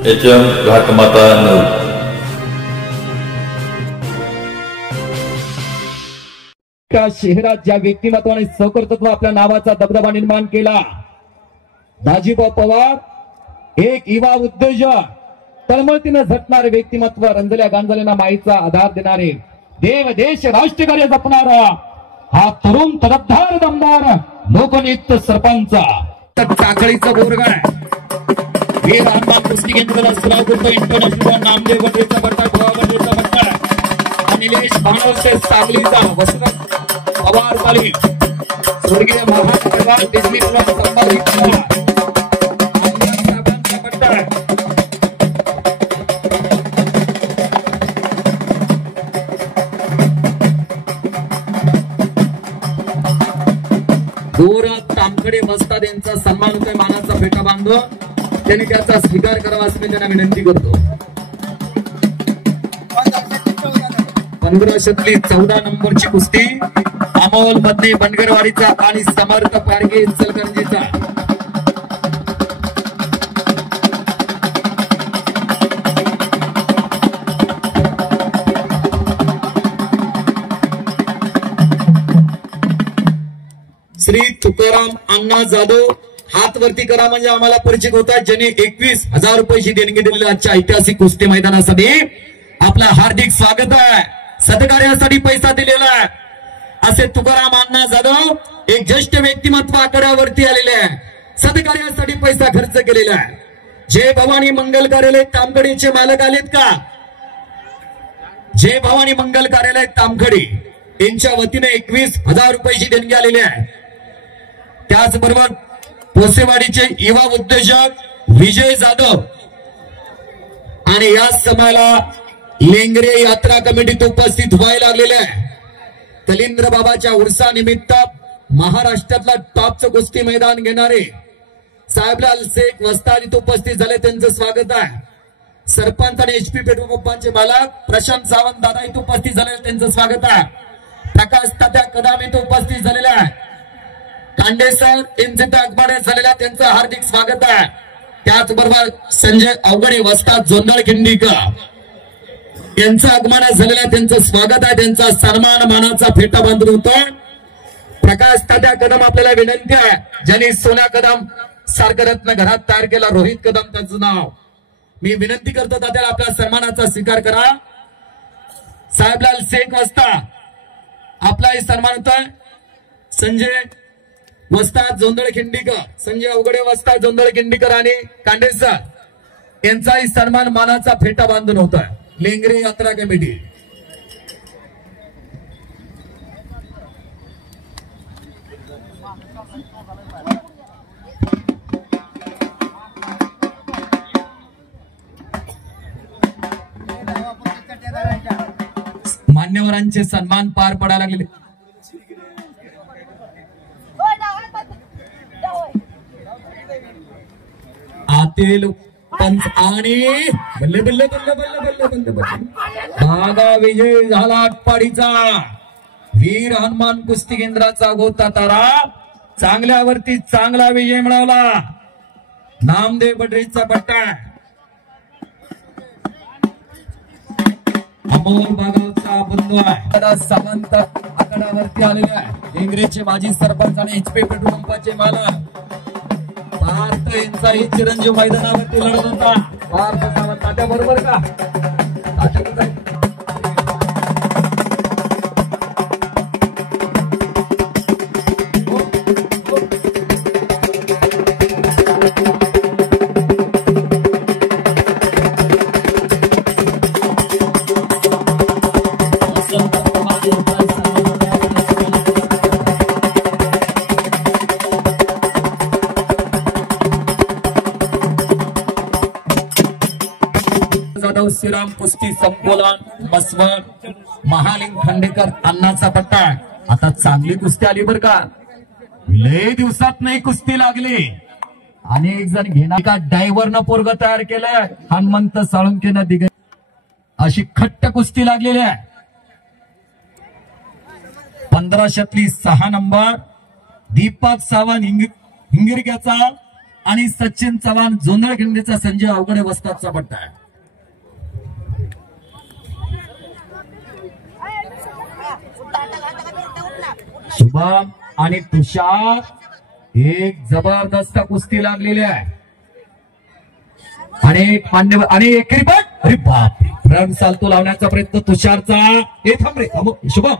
HM घाटमाता नऊ त्या शहरात ज्या व्यक्तिमत्वाने सहकर्तृत्व आपल्या नावाचा दबदबा निर्माण केला, दाजीभाऊ पवार एक युवा उद्योजक, तळमळतीनं झटणारे व्यक्तिमत्व, रंजल्या गांजलेला माईचा आधार देणारे, देव देश राष्ट्रकार्य जपणारा हा तरुण तरफदार दमदार लोकनियुक्त सरपंच चाकळीचा बोरगाड वीर हनुमान कुस्ती केंद्राला सराव करतो इंटरनॅशनल नामदेव बंडेचा बट्टा, गोवा बंडेचा बट्टा, निलेश भानवसे सांगलीचा, वसंत पवार तालीम, स्वर्गीय महान परिवार डिस्मिसला संभावित बट्टा, जोरात तामखडे वस्ताद यांचा सन्मान होतोय, मानाचा फेटा बांधव त्यांनी त्याचा स्वीकार करावा असं मी त्यांना विनंती करतो. 1500तली 14 नंबरची कुस्ती अमोल मधने बनगरवाडीचा आणि समर्थ पारगे इचलकरंजीचा. श्री तुकाराम अण्णा जाधव हात वरती करा म्हणजे आम्हाला परिचित होतात, ज्यांनी 21,000 रुपयाची देणगी दिलेली आजच्या ऐतिहासिक कुस्ती मैदानासाठी आपलं हार्दिक स्वागत आहे. सत्कार्यासाठी पैसा दिलेला आहे असे तुकाराम अण्णा जाधव एक ज्येष्ठ व्यक्तिमत्व आकड्यावरती आलेले आहे, सत्कार्यासाठी पैसा खर्च केलेला आहे. जय भवानी मंगल कार्यालय तामखडीचे मालक आलेत का? जय भवानी मंगल कार्यालय तामखडी यांच्या वतीने 21,000 रुपयाची देणगी आलेली आहे. त्याचबरोबर पोसेवाडीचे युवा उद्योजक विजय जाधव आणि या समाला लेंगरे यात्रा कमिटीत उपस्थित व्हायला लागलेले आहे. कलिंद्र बाबाच्या उर्सानिमित्त महाराष्ट्रातला टॉपचं कुस्ती मैदान घेणारे साहेबलाल शेख वस्ताद इथे उपस्थित झाले, त्यांचं स्वागत आहे. सरपंच आणि HP पेट्रोल पंपांचे मालक प्रशांत सावंत दादा इथे उपस्थित झाले, त्यांचं स्वागत आहे. प्रकाश तात्या कदम इथे उपस्थित झालेले आहे. कांडे सर यांचे आगमन झालेल्या त्यांचं हार्दिक स्वागत आहे. त्याचबरोबर संजय अवघडे वस्ताद जोंधळ खिंडीकर यांचं आगमन झालेलं त्यांचं स्वागत आहे. त्यांचा सन्मान मानाचा फेटा बांधून होतोय. प्रकाश तात्या कदम आपल्याला विनंती आहे, ज्यांनी सोन्या कदम सारखं रत्न घरात तयार केला, रोहित कदम त्यांचं नाव. मी विनंती करतो तात्याला आपल्या सन्मानाचा स्वीकार करा. साहेबलाल शेख वस्ताद आपलाही सन्मान होतोय. संजय वस्ताद जोंधळ खिंडीकर, संजय अवघडे वस्ताद जोंधळ खिंडीकर आणि कांडेसर यांचाही सन्मान मानाचा फेटा बांधून होतोय. लेंगरे यात्रा कमिटी मान्यवरांचे सन्मान पार पडायला लागले. आतील पंच आणि बल्ले बल्ले बल्ले बल्ले बल्ले बल्ले भागा विजय झाला आटपाडीचा. वीर हनुमान कुस्ती केंद्राचा गोता तारा चांगल्यावरती चांगला विजय मिळवला. नामदेव बड्रेचा पट्टा अमोल बागावचा बंधू आहे. सावंत आकड्यावरती आलेले आहे. इंग्रजचे माजी सरपंच आणि HP पेट्रोल पंपाचे मालक भारत यांचाही चिरंजीव मैदानावरती लढत होता. भारत सावंत तात्या बरोबर का? श्रीराम कुस्ती संपोलन मसवड महालिंग खांडेकर अण्णाचा पट्टा. आता चांगली कुस्ती आली बर का, लय दिवसात नाही कुस्ती लागली. अनेक जण घेणार का डायव्हरनं पोरग तयार केलंय, हनुमंत साळुंकेनं दिग अशी खट्ट कुस्ती लागलेली आहे. 1500तली 6 नंबर दीपक सावंत हिंगिरग्याचा आणि सचिन चव्हाण जोंधळ खिंडीचा संजय अवघडे वस्तादचा पट्टा आहे. शुभम आणि तुषार एक जबरदस्त कुस्ती लागलेली आहे. आणि मान्यवर आणि एकेरी पण अरे बाप फ्रंट साल्तो लावण्याचा प्रयत्न तुषारचा. हे थांब रे शुभम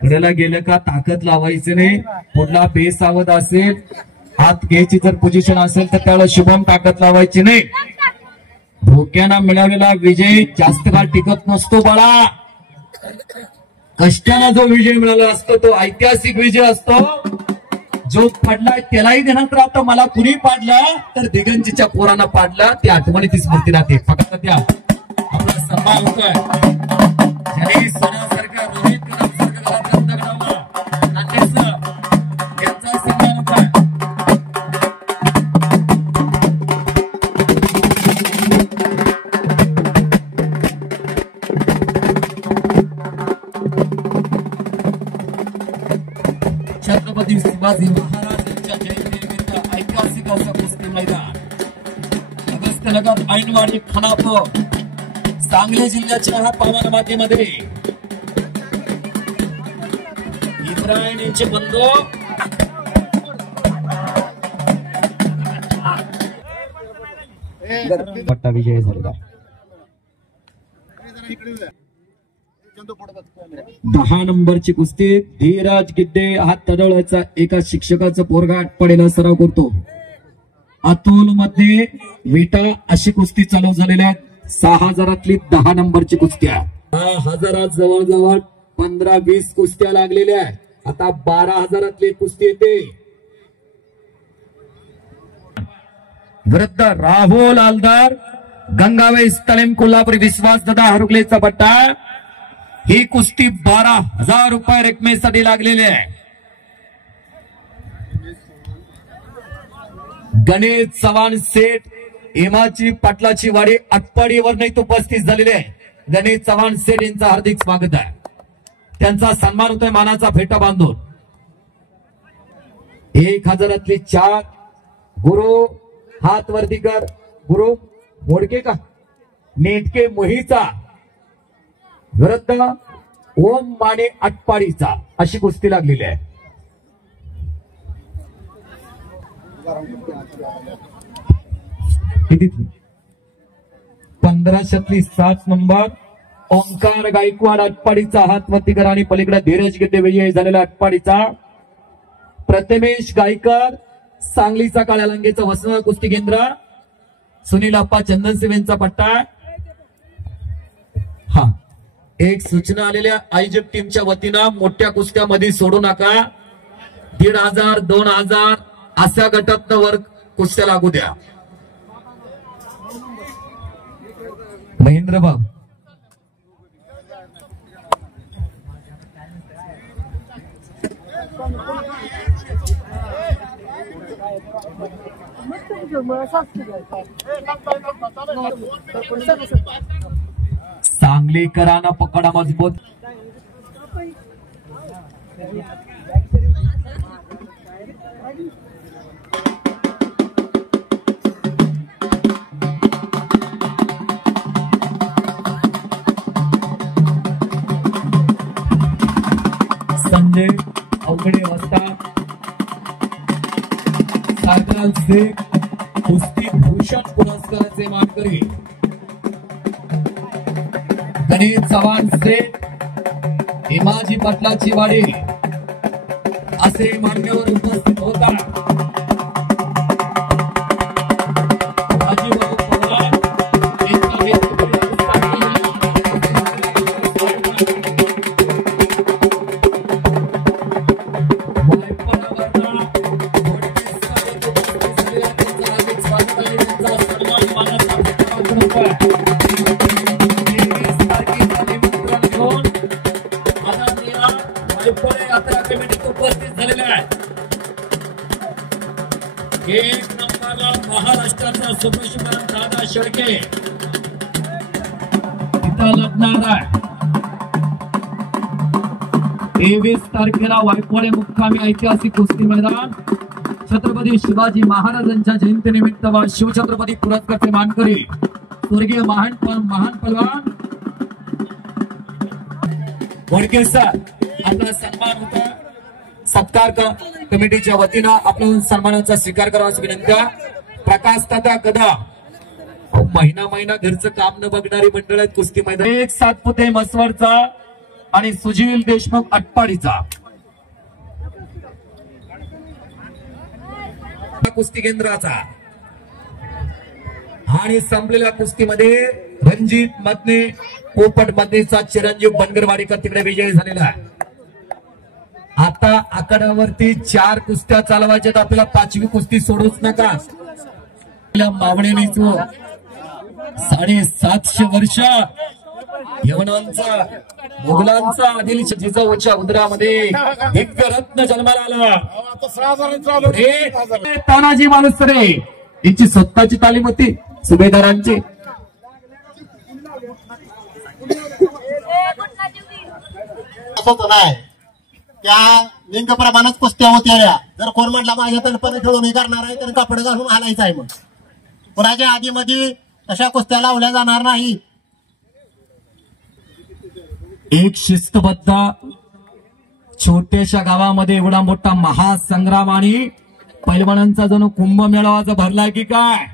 कडेला गेलं का ताकद लावायची नाही. पुढला बेसावध असेल हात घ्यायची जर पोझिशन असेल तर त्यावेळेला शुभम ताकद लावायची नाही. धोक्यानं मिळवलेला विजय जास्त काळ टिकत नसतो बाळा. कष्टाने जो विजय मिळाला असतो तो ऐतिहासिक विजय असतो. जो पडलाय त्यालाही देणार आता मला कुणी पाडलं तर दिगंजीच्या पोरांना पाडलं ती आठवणी ती स्मृती राहते. फक्त त्या आपला सन्मान होतोय ज्याने सोन्यासारखा रोहित कदमसारखा प्रयत्न घडवला नांदेडच यांचा सन्मान होतोय. छत्रपती शिवाजी महाराजांच्या जयंतीनिमित्त ऐतिहासिक असं कुस्ती मैदान अगस्त्यनगर ऐनवाडी खानापूर सांगली जिल्ह्याच्या ह्या पावन मातीमध्ये इंद्रायणीचे बंधू पट्टा विजय झाला. 10 नंबरची कुस्ती धीरज गिड्डे हा तडवळ्याचा एका शिक्षकाचा पोरगा आटपाडीला सराव करतो. अतुल मध्ये विटा अशी कुस्ती चालू झालेल्या आहेत. 6000 10 नंबरची कुस्त्या 10,000 जवळजवळ 15-20 कुस्त्या लागलेल्या आहेत. आता 12,000 कुस्ती येते. वृद्ध राहुल आलदार गंगावे तलेम कोल्हापुरी विश्वास दादा हरुकलेचा पट्टा. ही कुस्ती 12,000 रुपये रकमेसाठी लागलेली आहे. गणेश चव्हाण सेठ हेमाची पाटलाची वाडी आटपाडीवर नाही उपस्थित झालेले आहे. गणेश चव्हाण सेठ यांचं हार्दिक स्वागत आहे. त्यांचा सन्मान होतोय मानाचा फेटा बांधून. 1000 4 गुरु हात वरती कर. गुरु मोडके का नेटके मोहीचा विरुद्ध ओम माने आटपाडीचा अशी कुस्ती लागलेली आहे. किती 1507 नंबर ओंकार गायकवाड आटपाडीचा हात वरती कर आणि पलीकडे धीरज गिड्डे विजयी झालेला आटपाडीचा. प्रथमेश गायकर सांगलीचा काळ्या लंगेचा वसंत कुस्ती केंद्र सुनील अप्पा चंदनसिंह पट्टा. हा एक सूचना आलेल्या आयोजक टीमच्या वतीनं मोठ्या कुस्त्यामध्ये सोडू नका. 1,500 2,000 अशा गटात वर कुस्त्या लागू द्या. महेंद्र बाब सांगलीकरांना पकडा मजबूत. संजय अवघडे वस्ताद सायकल शेख कुस्ती भूषण पुरस्काराचे मानकरी गणेश चव्हाण सेठ हेमाजी पाटलाची वाडी असे मान्यवर उपस्थित होता. एक नंबरला महाराष्ट्राचा सुपरस्टार दादा शेळके इथं लढणार आहे. 23 तारखेला वायफळे मुक्कामी ऐतिहासिक कुस्ती मैदान छत्रपती शिवाजी महाराजांच्या जयंतीनिमित्त व शिवछत्रपती पुरस्कारचे मानकरी स्वर्गीय महान पहलवान वडके सर आपला सन्मान होता। सत्कार कमिटीच्या वतीनं आपल्या सन्मानाचा स्वीकार करावा अशी विनंती। प्रकाश दादा कदा महिना घरचं काम न बघणारी मंडळ आहेत कुस्ती मैदान। एक सातपुते मसवडचा आणि सुजील देशमुख अटपाडीचा कुस्ती केंद्राचा आणि संपलेल्या कुस्तीमध्ये रणजित मदने पोपट मदनेचा चिरंजीव बनगरवाडीकर तिकडे विजयी झालेला आहे। आता आकड्यावरती 4 कुस्त्या चालवायच्यात आपल्याला 5वी कुस्ती सोडूच नका। मावळेने 750 वर्ष यवनांचा मुघलांचा आदिलशाह जिजाऊच्या उदरामध्ये दिव्य रत्न जन्माला आला। तानाजी मालुसरे यांची स्वतःची तालीम होती सुभेदारांची। असं नाही त्या लिंग प्रमाणात कुस्त्या होत्या। जर कोण म्हटला माझ्या तडपण खेळून करणार आहे तर कपडे घालून आणायचं आहे। मग कोणाच्या आधीमध्ये अशा कुस्त्या लावल्या जाणार नाही। एक शिस्तबद्ध छोट्याशा गावामध्ये एवढा मोठा महासंग्राम आणि पैलवानांचा जणू कुंभमेळावाचा भरलाय की काय।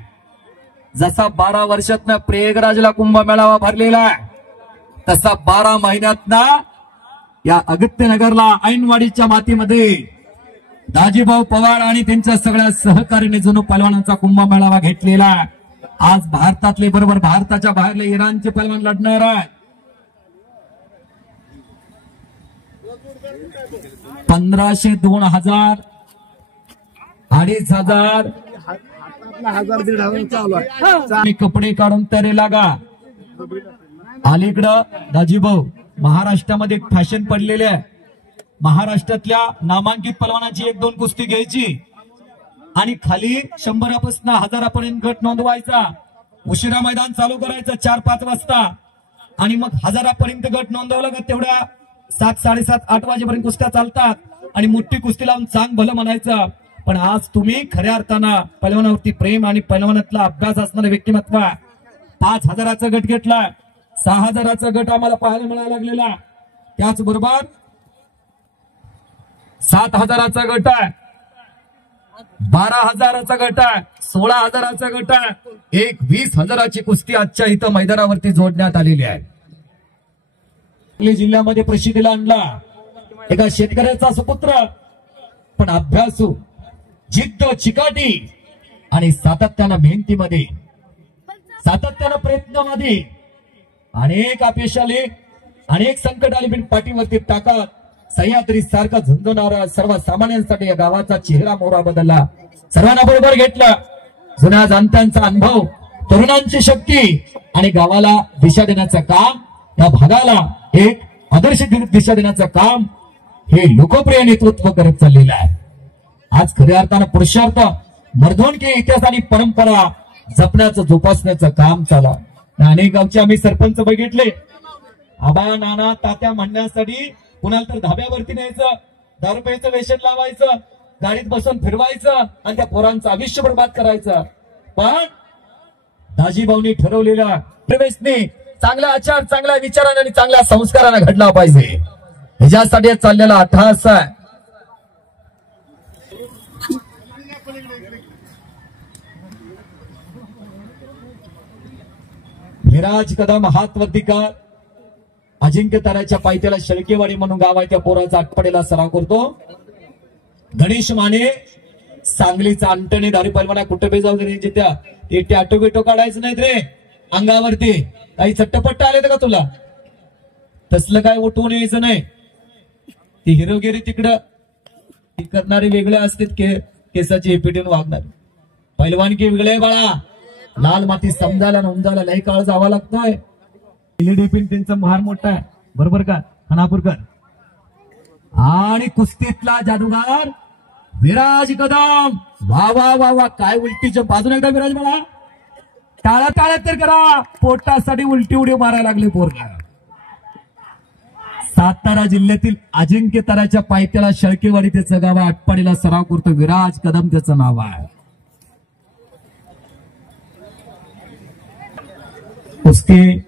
जसा 12 वर्षातनं प्रयागराजला कुंभमेळावा भरलेला आहे तसा 12 महिन्यातनं या अगत्यनगरला ऐनवाडीच्या मातीमध्ये दाजीभाऊ पवार आणि त्यांच्या सगळ्या सहकार्याने जणू पैलवानांचा कुंभमेळावा घेतलेला आहे। आज भारतातले बरोबर भारताच्या बाहेरले इराणचे पैलवान लढणार आहे। 1500, 2000, 2500 कपडे काढून तरी लागा। अलीकडं दाजीभाऊ महाराष्ट्रामध्ये एक फॅशन पडलेली आहे। महाराष्ट्रातल्या नामांकित पैलवानांची 1-2 कुस्ती घ्यायची आणि खाली 100पासून 1000पर्यंत गट नोंदवायचा। उशिरा मैदान चालू करायचं 4-5 वाजता आणि मग 1000पर्यंत गट नोंदवलं का तेवढ्या 7, 7:30, 8 वाजेपर्यंत कुस्त्या चालतात आणि मोठी कुस्ती लावून चांग भलं म्हणायचं। पण आज तुम्ही खऱ्या अर्थानं पैलवानावरती प्रेम आणि पैलवानातला अभ्यास असणारे व्यक्तिमत्व 5000चा गट घेतला, 6000चा गट आम्हाला पाहायला मिळायला लागलेला। त्याचबरोबर 7000चा गट आहे, 12000चा गट आहे, 16000चा गट आहे, एक 20000ची कुस्ती आजच्या इथं मैदानावरती जोडण्यात आलेली आहे। जिल्ह्यामध्ये प्रसिद्धीला आणला एका शेतकऱ्याचा सुपुत्र पण अभ्यासू, जिद्द, चिकाटी आणि सातत्यानं मेहनतीमध्ये, सातत्यानं प्रयत्नामध्ये अनेक अपयश आले, अनेक संकट आले पण पाठीवरती टाकत सह्याद्री सारखा झुंजणारा सर्वसामान्यांसाठी या गावाचा चेहरा मोहरा बदलला। सर्वांना बरोबर घेतलं। जुन्या जाणत्यांचा अनुभव, तरुणांची शक्ती आणि गावाला दिशा देण्याचं काम, या भागाला एक आदर्श दिशा देण्याचं काम हे लोकप्रिय नेतृत्व करत चाललेलं आहे। आज खऱ्या अर्थानं पुरुषार्थ, मर्दोनकी, इतिहास आणि परंपरा जपण्याचं, जोपासण्याचं काम चालू। अनेक गावचे आम्ही सरपंच बघितले, आबा नाना तात्या म्हणण्यासाठी कुणाला तर धाब्यावरती न्यायचं, 10 रुपयाचं वेशन लावायचं, गाडीत बसून फिरवायचं आणि त्या पोरांचं आयुष्य बर्बाद करायचं। पण दाजीभाऊनी ठरवलेल्या प्रवेशने चांगला आचार, चांगल्या विचाराने आणि चांगल्या संस्काराने घडला पाहिजे, ह्याच्यासाठी चाललेला अट्टहास आहे। विराज कदम हातवर्तीकर अजिंक्य ताऱ्याच्या पायथ्याला शेळकेवाडी म्हणून गाव आहे, त्या पोराचा आटपडेला सराव करतो। गणेश माने सांगलीचा अंटणे धारी पैलवाना कुठे बे जाऊ दे त्या ते टॅटो बिटो काढायचं नाहीत रे अंगावरती। काही चट्टपट्ट आले का तुला? तसलं काय उठवून यायचं नाही। ती हिरोगिरी तिकडं करणारे वेगळे असतात, केसाची हेपिटीन वागणार। पैलवानकी वेगळे बाळा, लाल माती समजायला नोंदायला लय काळ जावा लागतोय। एलईडी त्यांचा महार मोठा आहे, बरोबर का खानापूरकर? आणि कुस्तीतला जादूगार विराज कदम, वा वा वा वा, काय उलटीच्या बाजूने एकदा विराज बाळा टाळा टाळ्या तर करा, पोटासाठी उलटी उडी मारायला लागले पोरगा। सातारा जिल्ह्यातील अजिंक्य ताराच्या पायथ्याला शेळकेवाडी त्याचं गाव आहे. आटपाडीला सराव करतो विराज कदम त्याचं नाव आहे. कुस्ती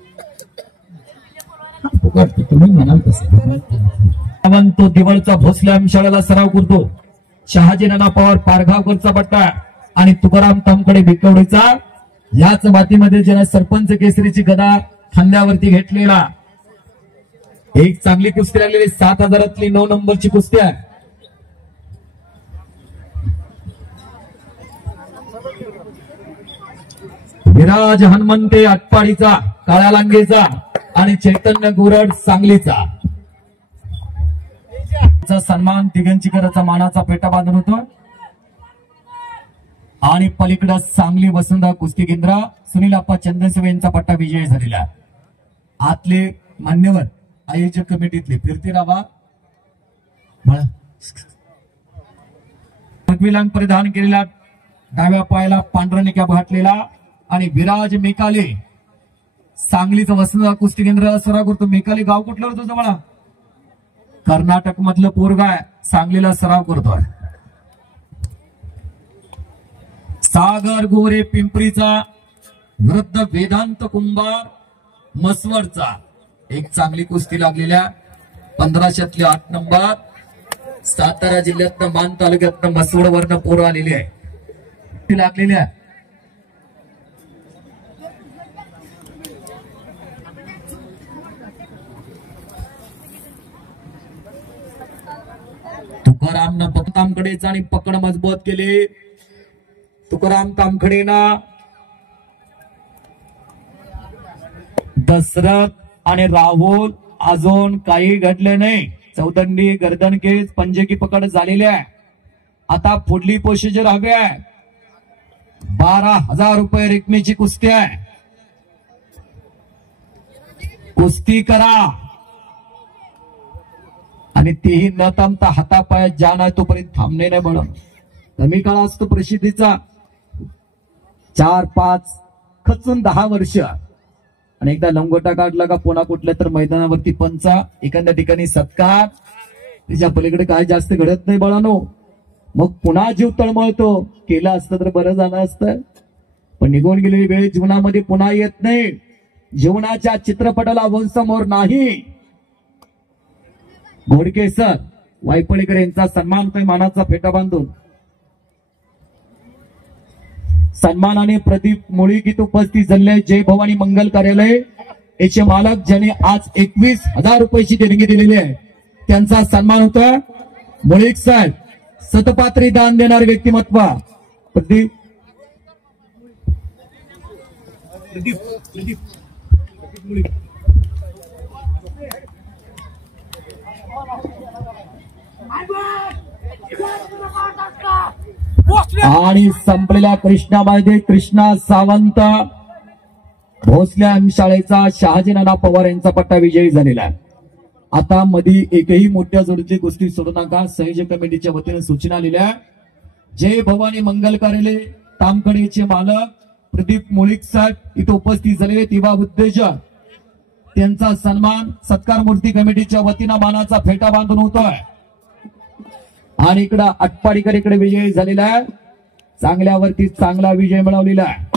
तुम्ही म्हणाल तसं तो दिवळचा भोसले शाळेला सराव करतो. शहाजी नाना पवार पारगावकरचा पट्टा आणि तुकाराम तामकडे भिकवडीचा. याच मातीमध्ये ज्याला सरपंच केसरीची गदा खांद्यावरती घेतलेला. एक चांगली कुस्ती लागलेली 7,000तली 9 नंबरची कुस्ती आहे. विराज हनुमंते आटपाडीचा काळ्या लांगेचा आणि चैतन्य गोरड सांगलीचा सन्मान तिघंचीकराचा मानाचा पेटा बांधून होतो. आणि पलीकडे सांगली वसुंधरा कुस्ती केंद्र सुनील आप्पा चंदनसेवे यांचा पट्टा विजय झालेला. आतले मान्यवर आयोजक कमिटीतले फिरते रावा पदवीलांग परिधान केलेला, डाव्या पायाला पांढरा निक्या घातलेला आणि विराज मेकाले सांगलीचं वसुंधरा कुस्ती केंद्र सराव करतो. मेकाले गाव कुठलं होतं जवळ? कर्नाटक मधलं पोरगा आहे. सांगलीला सराव करतोय. सागर गोरे पिंपरीचा वृद्ध वेदांत कुंभार मसवडचा. एक चांगली कुस्ती लागलेल्या 1500तले 8 नंबर. सातारा जिल्ह्यातनं मान तालुक्यातनं मसवड वरनं पोरं आलेली आहे. ती लागलेली आहे. तुकारामनं तामखडेचा आणि पकड मजबूत केली. तुकाराम तामखडेना दशरथ आणि राहुल अजून काही घडले नाही. चौदंडी गर्दनकेज पंजे पकड झालेली आहे. आता पुढली पोशिजर हवी आहे. 12,000 रुपये रकमेची कुस्ती आहे. कुस्ती करा आणि तेही न थांबता हातापायात ज्या नाही तोपर्यंत थांबणे नाही म्हणून. कमी काळ असतो प्रसिद्धीचा 4-5 खचून 10 वर्ष आणि एकदा लंगोटा काढला का पुन्हा कुठल्या तर मैदानावरती पंचा एखाद्या ठिकाणी सत्कार. त्याच्या पलीकडे काय जास्त घडत नाही बाळानो. मग पुन्हा जीव तळमळतो. केलं असतं तर बरं झालं असतं पण निघून गेलेली वेळ जीवनामध्ये पुन्हा येत नाही. जीवनाच्या चित्रपटाला वंशमोर नाही. घोडके सर वायपळीकर यांचा सन्मान होतोय मानाचा फेटा बांधून. सन्मानाने प्रदीप मुळीक इथे उपस्थित झाले. जय भवानी मंगल कार्यालय याचे मालक ज्यांनी आज 21,000 रुपयाची देणगी दिलेली आहे त्यांचा सन्मान होता. मुळीक साहेब सतपात्री दान देणारे व्यक्तिमत्व. प्रदीप आणि संपलेल्या कृष्णामध्ये कृष्णा सावंत भोसल्या शाळेचा शहाजी नाना पवार यांचा पट्टा विजयी झालेला आहे. आता मध्ये एकही मोठ्या जोडीची गोष्टी सोडू नका. संयोजक कमिटीच्या वतीने सूचना आलेल्या. जय भवानी मंगल कार्यालय तामखडेचे मालक प्रदीप मुळीक साहेब इथे उपस्थित झालेले. युवा उद्योजक त्यांचा सन्मान सत्कार मूर्ती कमिटीच्या वतीनं मानाचा फेटा बांधून होतोय. आणि इकडं आटपाडीकर इकडे विजयी झालेला आहे. चांगल्यावरती चांगला विजय मिळवलेला आहे.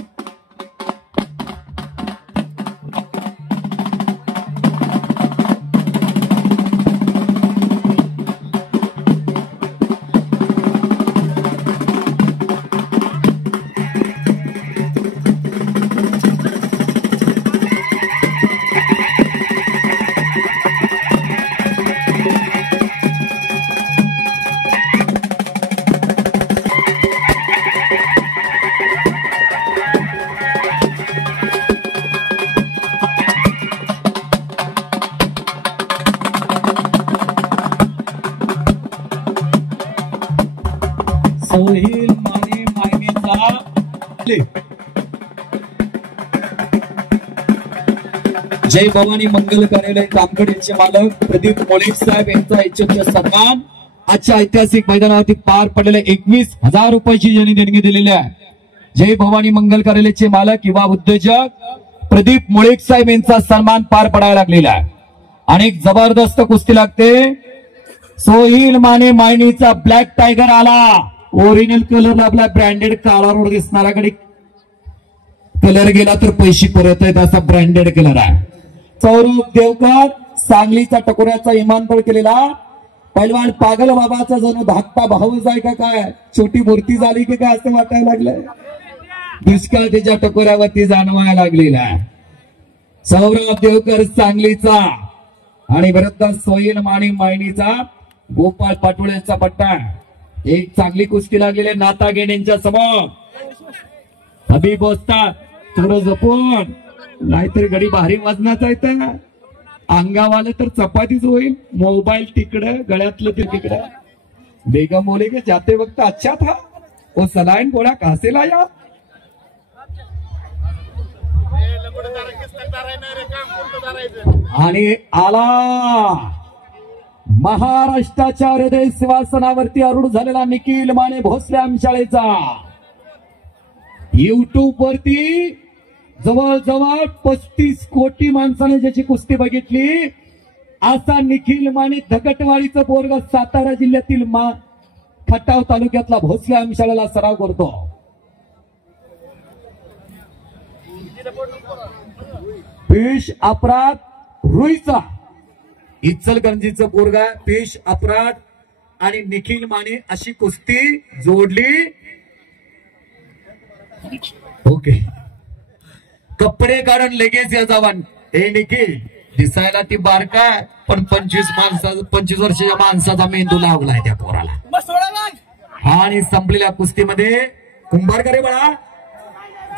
सोहेल माने मायनेचा जय भवानी मंगल कार्यालय तामखडेचे मालक प्रदीप मुळीक साहेब यांचा ऐच्छिक सन्मान आजच्या ऐतिहासिक मैदानावरती पार पडलेल्या 21,000 रुपयाची ज्यांनी देणगी दिलेली आहे. जय भवानी मंगल कार्यालयाचे मालक युवा उद्योजक प्रदीप मुळीक साहेब यांचा सन्मान पार पडायला लागलेला आहे. आणि जबरदस्त कुस्ती लागते. सोहिल माने मायनीचा ब्लॅक टायगर आला. ओरिजिनल कलर आपला ब्रँडेड काळा रोड दिसणाराकडे कलर गेला तर पैसे परत आहेत असा ब्रँडेड कलर आहे. सौरभ देवकर सांगलीचा टकोऱ्याचा इमानबळ केलेला पैलवान पागल बाबाचा जणू धाकटा भाऊच आहे का काय, छोटी मूर्ती झाली की काय असं वाटायला लागलंय. दुष्काळ त्याच्या टकोऱ्यावरती जाणवायला लागलेला आहे. सौरभ देवकर सांगलीचा आणि विरुद्ध सोहिल माने मायनीचा गोपाळ पाटोळ्यांचा पट्टा. एक चांगली कुस्ती लागलेली नाता गेण्यांच्या समोर. अभि बोसतात थोडं जपून, नाहीतर गडी भारी वजनाचा येतं. अंगावाला तर चपातीच होईल. मोबाईल तिकडं, गळ्यातलं ते तिकडं. बेगम बोले के जाते वक्त अच्छा था वो सलाइन गोळा कहासे लाया. आणि आला महाराष्ट्राच्या हृदय सिंहासनावरती आरूढ झालेला निखिल माने भोसले आमशाळेचा. युट्यूब वरती जवळजवळ 35 कोटी माणसाने ज्याची कुस्ती बघितली असा निखिल माने धगटवाडीचं पोरग सातारा जिल्ह्यातील खटाव तालुक्यातला भोसले आमशाळेला सराव करतो. पियुष अपराध रुईचा इचलकरंजीचं पोरगा पियुष अपराध आणि निखिल माने अशी कुस्ती जोडली. ओके, कपडे काढून लगेच या जवान. हे निखिल दिसायला ती बारका पण 25 वर्षाच्या माणसाचा मेंदू लागलाय त्या पोराला. आणि संपलेल्या कुस्तीमध्ये कुंभारकर बळा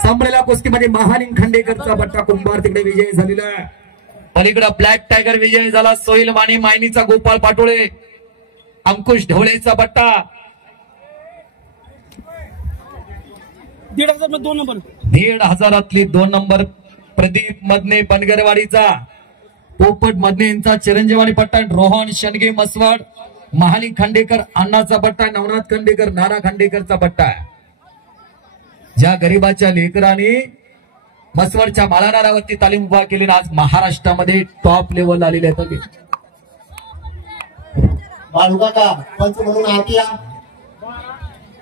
संपलेल्या कुस्तीमध्ये महालिंग खांडेकरचा बट्टा कुंभार तिकडे विजय झालेला. पलीकडे ब्लॅक टायगर विजय झाला. सोहिल माने मायनीचा गोपाळ पाटोळे, अंकुश ढवळेचा बट्टा. 1,500 2 नंबर प्रदीप मदने बनगरवाडीचा. पोपट मदने यांचा चिरंजीवानी पट्टा. रोहन शनगे मसवाड, महालिंग खांडेकर अण्णाचा बट्टा. नवनाथ खांडेकर नाना खांडेकरचा बट्टा. ज्या गरीबाच्या लेकराने मसवडच्या माळानारावरती तालीम उभा केली आज महाराष्ट्रामध्ये टॉप लेवल आलेले आहेत. बाळूकाका पंच म्हणून आरतीया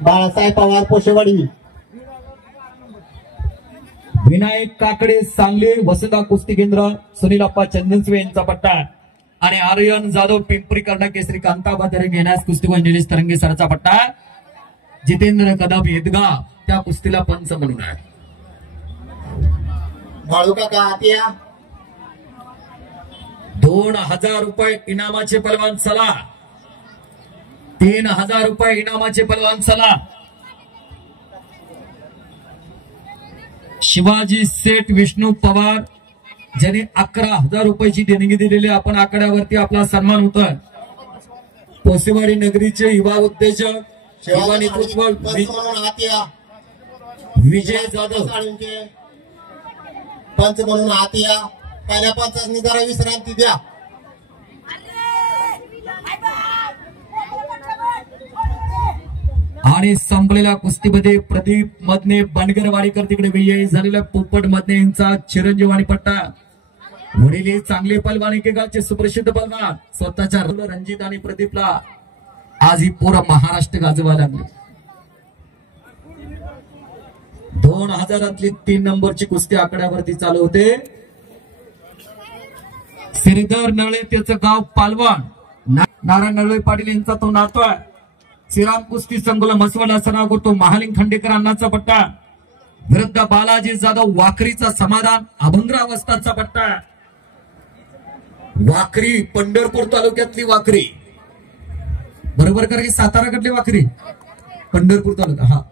बाळासाहेब पवार पोशेवाडी. विनायक काकडे सांगली वसंता कुस्ती केंद्र सुनीलप्पा चंदनसवे यांचा पट्टा. आणि आर्यन जाधव पिंपरी कर्णा केसरी कांताबादरे घेण्यास कुस्ती निलेश तरंगे सरचा पट्टा. जितेंद्र कदम येदगा त्या कुस्तीला पंच म्हणून आहे. बाळूकाका आरतीया 2,000 रुपये इनामाचे पलवान चला. 3,000 रुपये इनामाचे पलवान चला. शिवाजी सेठ विष्णू पवार ज्याने 11,000 रुपयाची देणगी दिलेली. आपण आकड्यावरती आपला सन्मान होतोय. पोसेवाडी नगरीचे युवा उद्योजक युवा नेतृत्व विजय जाधव पंच म्हणून आतिया. पहिल्या पंचांनी जरा विश्रांती द्या. आणि संपलेल्या कुस्तीमध्ये प्रदीप मदने बनगरवाडीकर तिकडे विजयी झालेला. पोपट मदने यांचा चिरंजीवानी पट्टा. वडील चांगले पलवान एकेकाळचे सुप्रसिद्ध पलवान. स्वतःच्या रणजित आणि प्रदीपला आज ही पूर्ण महाराष्ट्र गाजवायला लागली. 2000 3 नंबरची कुस्ती आकड्यावरती चालू होते. श्रीधर नळे त्याचं गाव पालवण. नारायण नळे पाटील यांचा तो नातो आहे. श्रीराम कुस्ती संकुल मसवडा सराव करतो. महालिंग खांडेकर अण्णाचा पट्टा. विरुद्ध बालाजी जाधव वाकरीचा समाधान अभंग्रावस्थाचा पट्टा. वाकरी पंढरपूर तालुक्यातली वाकरी बरोबर का? सातारा कडली वाकरी पंढरपूर तालुका. हा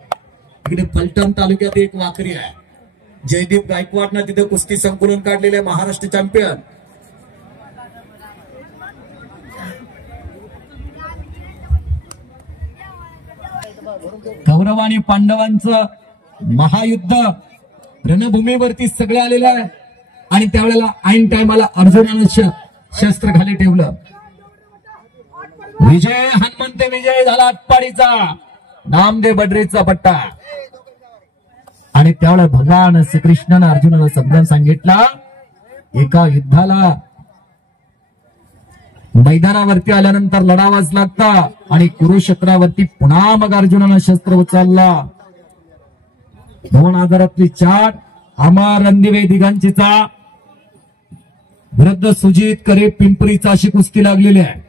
इकडे फलटण तालुक्यात एक वाकरी आहे. जयदीप गायकवाड ना तिथे कुस्ती संकुलन काढलेले महाराष्ट्र चॅम्पियन. कौरव आणि पांडवांचं महायुद्ध रणभूमीवरती सगळे आलेलं आहे. आणि त्यावेळेला ऐन टायमाला अर्जुनानं शस्त्र खाली ठेवलं. विजय हनुमंत विजय झाला आटपाडीचा. नामदेव बड्रेचा पट्टा. आणि त्यावेळेला भगवान श्रीकृष्णानं अर्जुनाला समजावून सांगितलं एका युद्धाला मैदानावरती आल्यानंतर लढावाच लागता आणि कुरुक्षेत्रावरती पुन्हा मग अर्जुनानं शस्त्र उचलला. 2000 चाट अमर रणदिवे दिगांचीचा विरुद्ध सुजित करे पिंपरीचा अशी कुस्ती लागलेली आहे.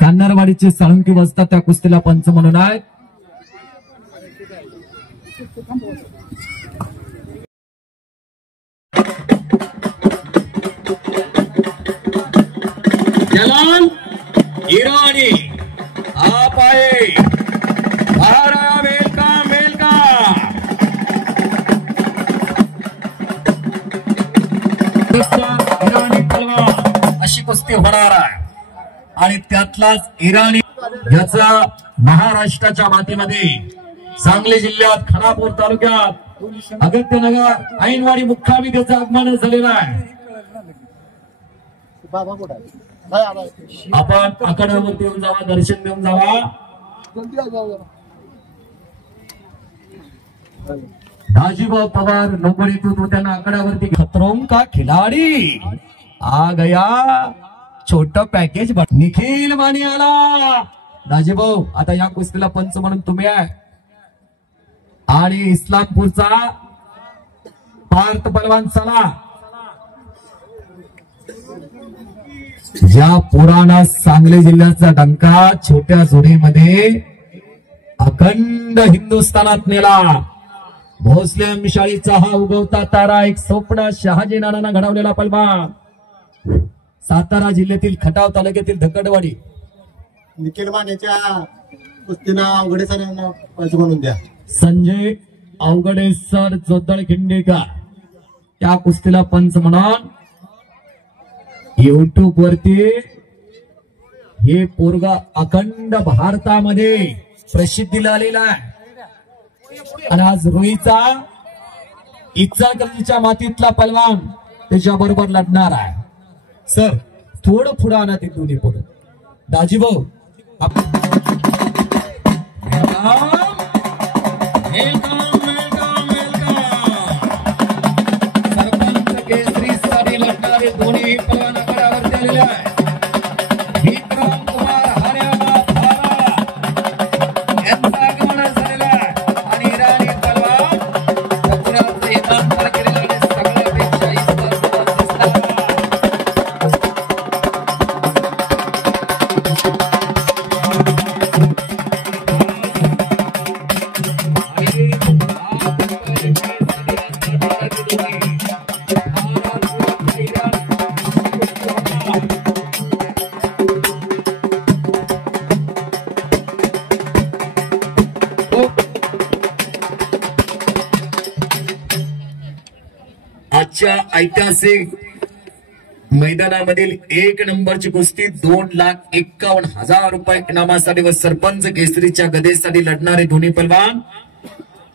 कान्हारवाडीचे साळुंकी वाजता त्या कुस्तीला पंच म्हणून आहेत. जलाल इराणी आप आए वेलकम वेलकम. इराणी पलवान अशी कुस्ती होणार आहे आणि त्यातलाच इराणी याचा महाराष्ट्राच्या मातीमध्ये सांगली जिल्ह्यात खानापूर तालुक्यात अगत्यनगर ऐनवाडी मुक्कामी त्याचं आगमन झालेलं आहे. आपण आखाड्यावरती येऊन जावा, दर्शन घेऊन जावा. दाजीभाऊ पवार नोकरीतून तो त्यांना आखाड्यावरती खतरों का खिलाडी आ गया छोटा पॅकेज. निखिल माने आला. दाजीभाऊ आता या कुस्तीला पंच म्हणून तुम्ही आहे आणि इस्लामपूरचा पार्थ पलवान चला. ज्या पुराणा सांगली जिल्ह्याचा डंका छोट्या जोडीमध्ये अखंड हिंदुस्थानात नेला. भोसले शाळेचा हा उगवता तारा एक स्वप्न शहाजी नानांना घडवलेला पलवान. सातारा जिल्ह्यातील खटाव तालुक्यातील धक्कडवाडी. निखिल मानेच्या कुस्तीना अवघडे सर म्हणून द्या. संजय अवघडे सर जोदळ खिंडेकर त्या कुस्तीला पंच म्हणून. युट्यूब वरती हे पोरगा अखंड भारतामध्ये प्रसिद्धीला आलेला आहे आणि आज रुईचा इचलकरंजीच्या मातीतला पलवान त्याच्या बरोबर लढणार आहे. सर थोडं पुढं आणा ते दोन्ही पुढे. दाजीभाऊ सरपंच केसरी साठी लढणारे दोन्ही पलवान आखाड्यावरती आलेले आहे. विक्रम कुमार हरियाणा भारत यांचा आगमन झालेला आहे आणि इराणी पलवान पुण्याचं यजमान केलेलं आणि सगळ्यापेक्षा आजच्या ऐतिहासिक मैदानामधील 1 नंबरची कुस्ती 2,51,000 रुपये इनामासाठी व सरपंच केसरीच्या गदेसाठी लढणारे दोन्ही पलवान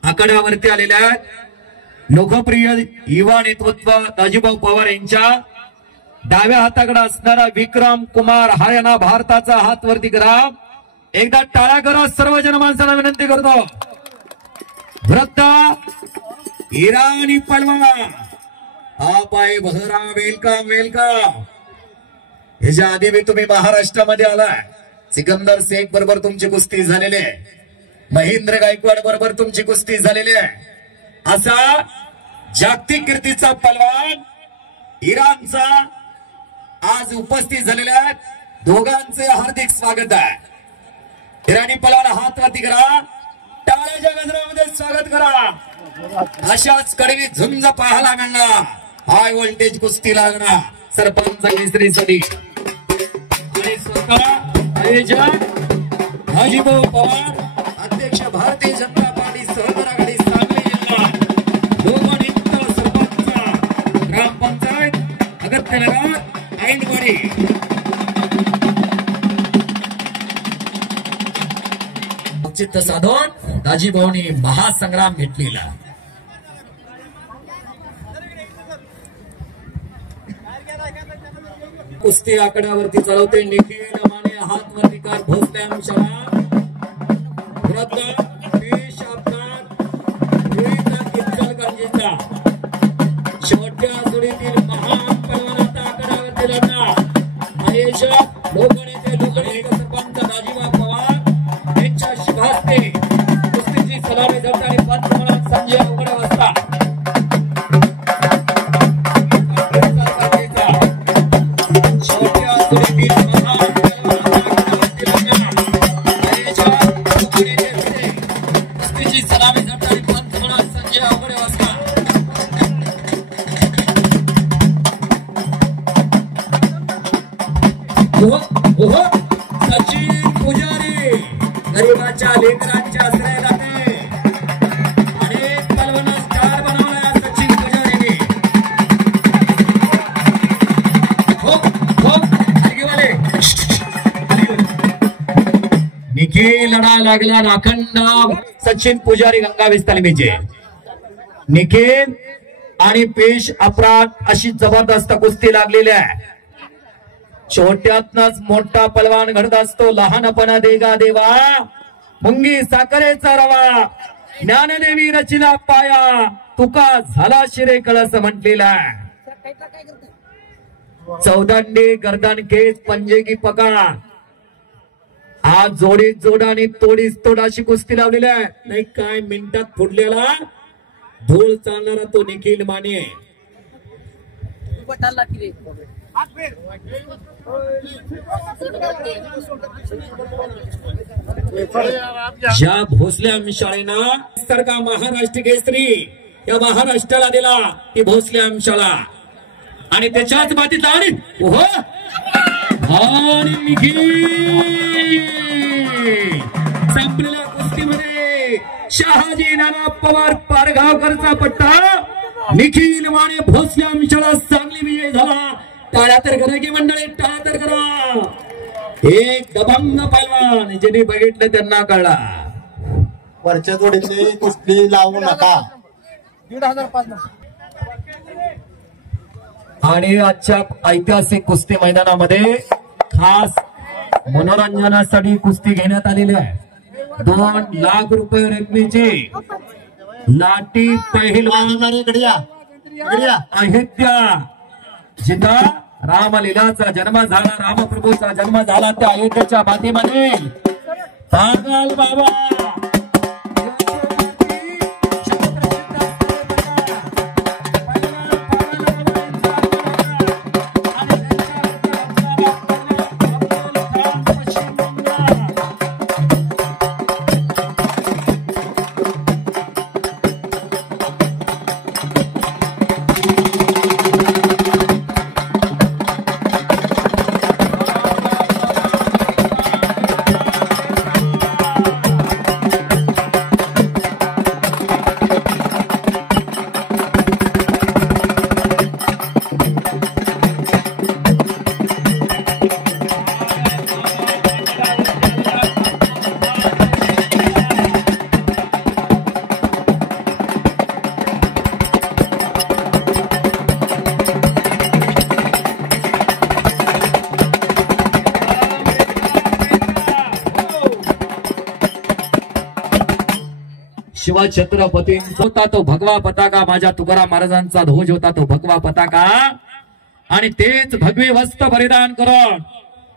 आखाड्यावरती आलेले आहेत. लोकप्रिय युवा नेतृत्व दाजीभाऊ पवार यांच्या डाव्या हाताकडे असणारा विक्रम कुमार हरियाणा भारताचा हात वरती करा. एकदा टाळ्या करा सर्व जनमानसांना विनंती करतो. वृत्त इराणी पलवान आप आहे बहरा वेलकम वेलकम. ह्याच्या आधी मी तुम्ही महाराष्ट्रामध्ये आलाय. सिकंदर शेख बरोबर तुमची कुस्ती झालेली आहे. महेंद्र गायकवाड बरोबर तुमची कुस्ती झालेली आहे. असा जागतिक कीर्तीचा पलवान इराणचा आज उपस्थित झालेला आहे. दोघांचे हार्दिक स्वागत आहे. इराणी पलवान हात वरती करा. टाळ्याच्या गजरामध्ये स्वागत करा. अशाच कडवी झुंज पाहायला मिळणार. हाय व्होल्टेज कुस्ती लागणार सरपंच केसरीसाठी आणि स्वतः आयोजक दाजीभाऊ पवार अध्यक्ष भारतीय जनता पार्टी सहकार आघाडी सांगली जिल्हा लोकनियुक्त सरपंच ग्रामपंचायत अगत्यनगर ऐनवाडी. औचित्य साधून दाजीभाऊंनी महासंग्राम घेतलेला. कुस्ती आकड्यावरती चालवते. निखिल माने हात वरती कर. भोसले अंशाला देश अपघात इचलकरंजीचा शेवटच्या जोडीतील महान पलवान आता आकड्यावरती कुटुंबाच्या लेकरांच्या आश्रय जाते अनेक पलवान स्टार बनवला सचिन पुजारीने निखिल लढा लागला राखंड सचिन पुजारी गंगावीस तालमीचे निखिल आणि पेश अपराध अशी जबरदस्त कुस्ती लागलेली आहे छोट्यातनच मोठा पलवान घडत असतो लहानपणा देगा देवा मुंगी साखरेचा रवा ज्ञानदेवी रचिला पाया तुका झाला शिरे कळस म्हटलेला चौदांडे गर्दन केस पंजे की पका आज जोडीत जोडाने तोडीस तोड अशी कुस्ती लावलेली आहे नाही काय मिनिटात फुटलेला धूळ चालणारा तो निखिल माने ज्या भोसले शाळेनं सारखा महाराष्ट्र केसरी या महाराष्ट्राला दिला ती भोसले शाळा आणि त्याच्याच बाबतीत आणि संपलेल्या कुस्तीमध्ये शहाजी नाना पवार पारगावकरचा पट्टा निखिल माने भोसले शाळा चांगली विजय झाला टाळ्या तर करा की मंडळी टाळ्या तर करा एक दबंग पैलवान ज्यांनी बघितलं त्यांना कळला वरच्या जोडीतली कुस्ती लावू नका 1500 आणि आजच्या ऐतिहासिक कुस्ती मैदानामध्ये खास मनोरंजनासाठी कुस्ती घेण्यात आलेली आहे 2 लाख रुपये रकमेची लाठी पहिलवान अयोध्या जिथं रामलीलाचा जन्म झाला रामप्रभूचा जन्म झाला त्या अयोध्येच्या मातीमध्ये पागल बाबा शिवछत्रपतींचा होता तो भगवा पताका माझ्या तुकाराम महाराजांचा ध्वज होता तो भगवा पताका आणि तेच भगवे वस्त्र परिधान करून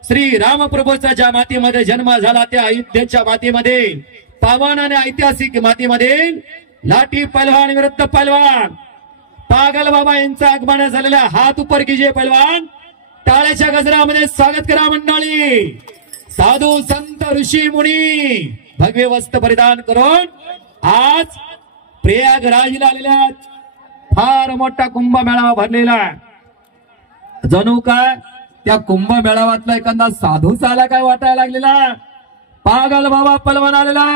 श्री रामप्रभूचा ज्या मातीमध्ये जन्म झाला त्या अयोध्येच्या मातीमध्ये पावन आणि ऐतिहासिक मातीमध्ये लाठी पहलवान विरुद्ध पहलवान पागल बाबा यांचा आगमन झालेला हात उपर कीजिए पहलवान टाळ्याच्या गजरामध्ये स्वागत करा मंडळी साधू संत ऋषी मुनी भगवे वस्त्र परिधान करून आज प्रयागराजला आलेल्या फार मोठा कुंभमेळावा भरलेला जणू काय त्या कुंभमेळावातला एखादा साधूच आला काय वाटायला लागलेला पागल बाबा पलवान आलेला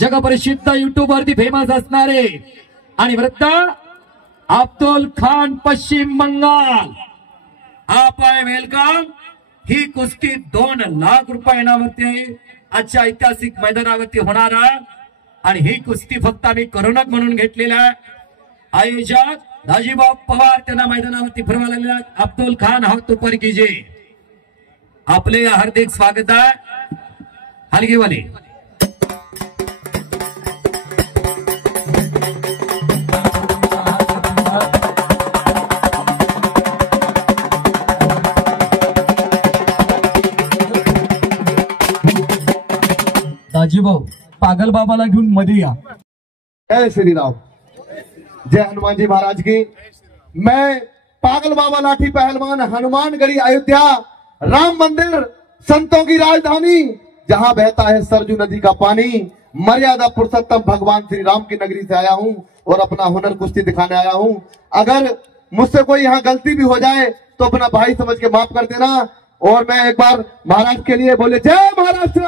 जगप्रसिद्ध युट्यूब वरती फेमस असणारे आणि वृत्त अब्दुल खान पश्चिम बंगाल आप आहे वेलकम ही कुस्ती 2 लाख रुपयावरती आजच्या ऐतिहासिक मैदानावरती होणार आणि ही कुस्ती फक्त आम्ही करोनात म्हणून घेतलेल्या आयोजक राजीभाऊ पवार त्यांना मैदानावरती फिरवा लागलेला अब्दुल खान हात ऊपर कीजिए आपले हार्दिक स्वागत आहे हलगीवाले राजीभाऊ पागल बाबाला घेऊन मध्ये या जय श्री राम जय हनुमान जी महाराज की मैं पागल बाबा लाठी पहलवान हनुमानगढ़ी अयोध्या राम मंदिर संतों की राजधानी जहां बहता है सरजू नदी का पानी मर्यादा पुरुषोत्तम भगवान श्री राम की नगरी से आया हूं और अपना हुनर कुश्ती दिखाने आया हूं। अगर मुझसे कोई यहाँ गलती भी हो जाए तो अपना भाई समझ के माफ कर देना। और मैं एक बार महाराष्ट्र के लिए बोले जय महाराष्ट्र,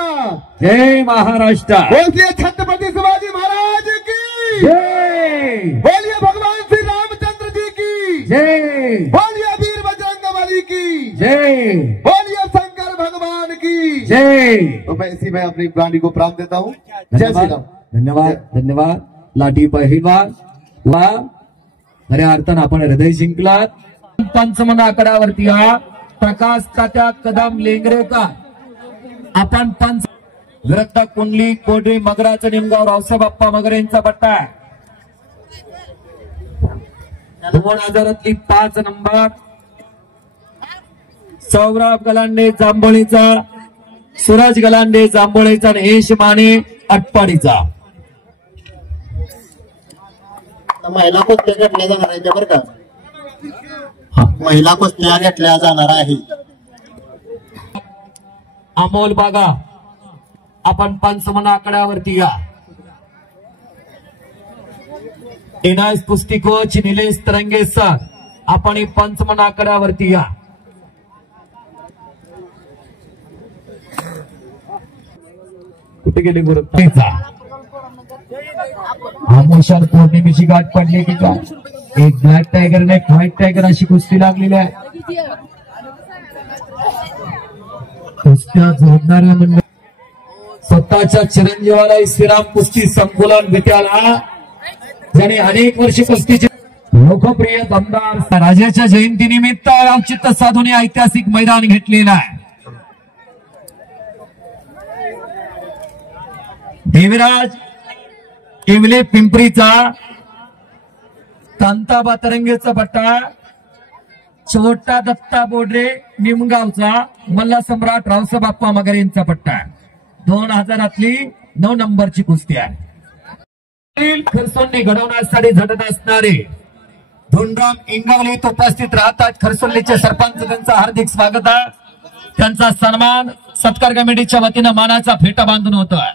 जय महाराष्ट्र, बोलिए छत्रपति शिवाजी महाराज की जय, बोलिए भगवान श्री रामचंद्र जी की जय, बोलिए वीर बजरंगबली की जय, बोलिए शंकर भगवान की जय। तो मैं इसी में अपनी प्राणी को प्राप्त देता हूँ। जय श्री राम। धन्यवाद धन्यवाद। लाठी पहिलवान वा खऱ्या अर्थानं आपण हृदय जिंकलात। पंचमन आकड्यावरती प्रकाश तात्या कदम लेंगरेकर आपण पंच विरुद्ध कुंडली कोडरी मगराचं निमगाव रावसाबाप्पा मगर यांचा पट्टा 2000 5 नंबर सौरभ गलांडे जांभोळीचा, सूरज गलांडे जांभोळीचा आणि यश माने आटपाडीचा। महिला कुस्त्या घेतल्या जाणार आहे बरं का, महिला कुस्त्या घेतल्या जाणार आहे। अमोल बागा आपण पंचमन आकड्यावरती या। एनआयएस कुस्ती कोच निलेश तरंगे सर आपण पंचमन आकड्यावरती या। कुठे गेले गुरुत्वाचा आमोशाल पौर्णिमेची गाठ पडली की काय, एक ब्लॅक टायगर ने व्हाईट टायगर अशी कुस्ती लागलेली आहे। कुस्त्या जोडणाऱ्या मंडळ स्वतःच्या चिरंजीवाला श्रीराम कुस्ती संकुलन विद्याला ज्याने अनेक वर्ष कुस्तीचे लोकप्रिय दमदार राजाच्या जयंतीनिमित्त औचित्य साधून ऐतिहासिक मैदान घेतलेलं आहे। देविराज इवले पिंपरीचा, कांताबा तरंगेचा पट्टा, छोटा दत्ता बोडरे निमगावचा, मल्ला सम्राट रावसाबाप्पा मगर यांचा पट्टा 2000 9 नंबरची कुस्ती आहे। खरसोंडी घडवण्यासाठी झटत असणारे धोंडराम इंगवले उपस्थित राहतात। खरसोंडीचे सरपंच त्यांचं हार्दिक स्वागत आहे। त्यांचा सन्मान सत्कार कमिटीच्या वतीनं मानाचा फेटा बांधून होता।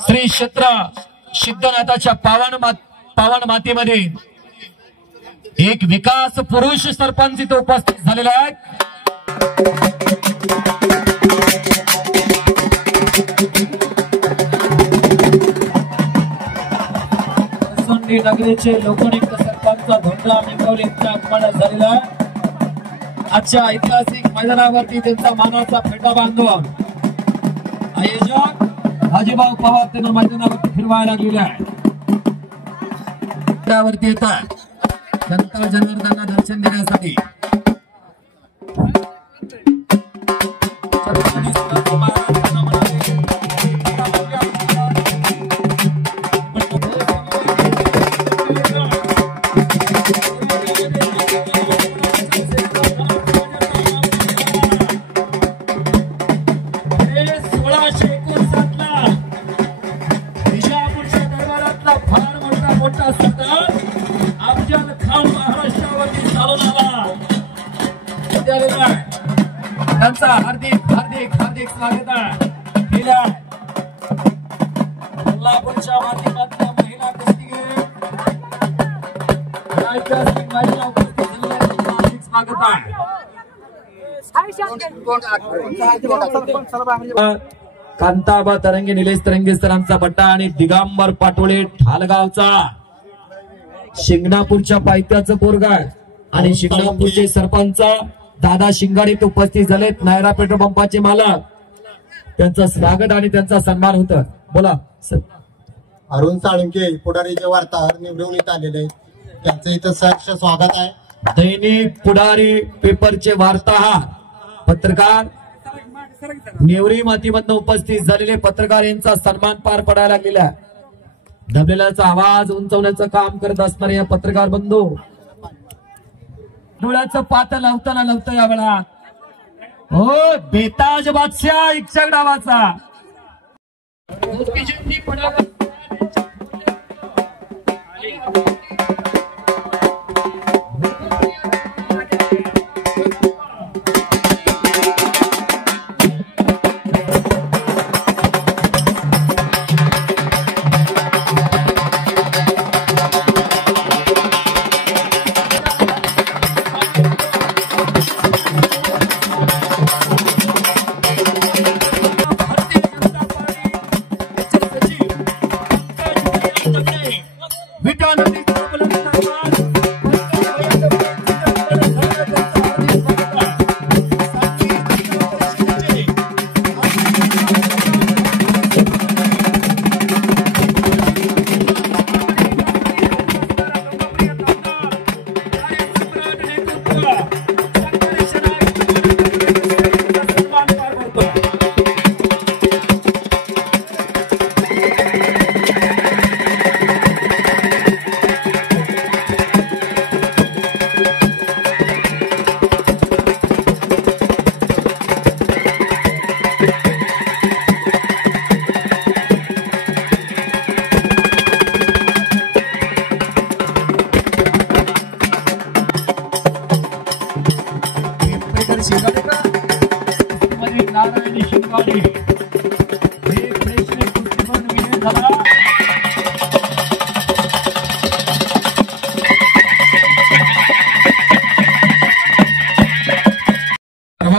श्री क्षेत्र सिद्धनाथाच्या पावन मातीमध्ये एक विकास पुरुष सरपंच इथे उपस्थित झालेला आहे। सोंडी नगरीचे लोकनियुक्त सरपंच धोंडराम इंगवले यांच्या आगमनात झालेला आहे। आजच्या ऐतिहासिक मैदानावरती त्यांचा मानाचा फेटा बांधून आयोजक हाजीभाऊ पवार त्यांना मैदानावरती फिरवायला लागलेला आहे। त्यावरती येतात जनता जनार्दनांना दर्शन देण्यासाठी। त्यांचा हार्दिक हार्दिक हार्दिक स्वागत आहे। कोल्हापूरच्या माध्यमातून महिला कुस्तीगीर ऐतिहासिक महिला उपस्थित झालेल्या हार्दिक स्वागत आहे। कांताबा तरंगे निलेश तरंगे सरांचा पट्टा आणि दिगंबर पाटोळे ठालगावचा शिंगणापूरच्या पायथ्याचं पोरगा आणि शिंगणापूरचे सरपंच दादा शिंगाडीत उपस्थित झालेत। नायरा पेट्रोल पंपाचे मालक त्यांचं स्वागत आणि त्यांचा सन्मान होत। बोला सर। अरुण साळुंके पुढारीचे वार्ताहर निवडून आलेले त्यांचं इथं सहर्ष स्वागत आहे। दैनिक पुढारी पेपरचे वार्ताहर पत्रकार नेवरी मातीमधून उपस्थित झालेले पत्रकार यांचा सन्मान पार पडायला लागलेला आहे। दबलेल्याचा आवाज उंचवण्याचं काम करत असणारे या पत्रकार बंधू डोळ्याचं पात लावताना लावतं या वेळा हो बेताज बादशाह इच्छा डावाचा आणि शिकवाडी हे प्रेक्षक कुस्तीपण विजय झाला.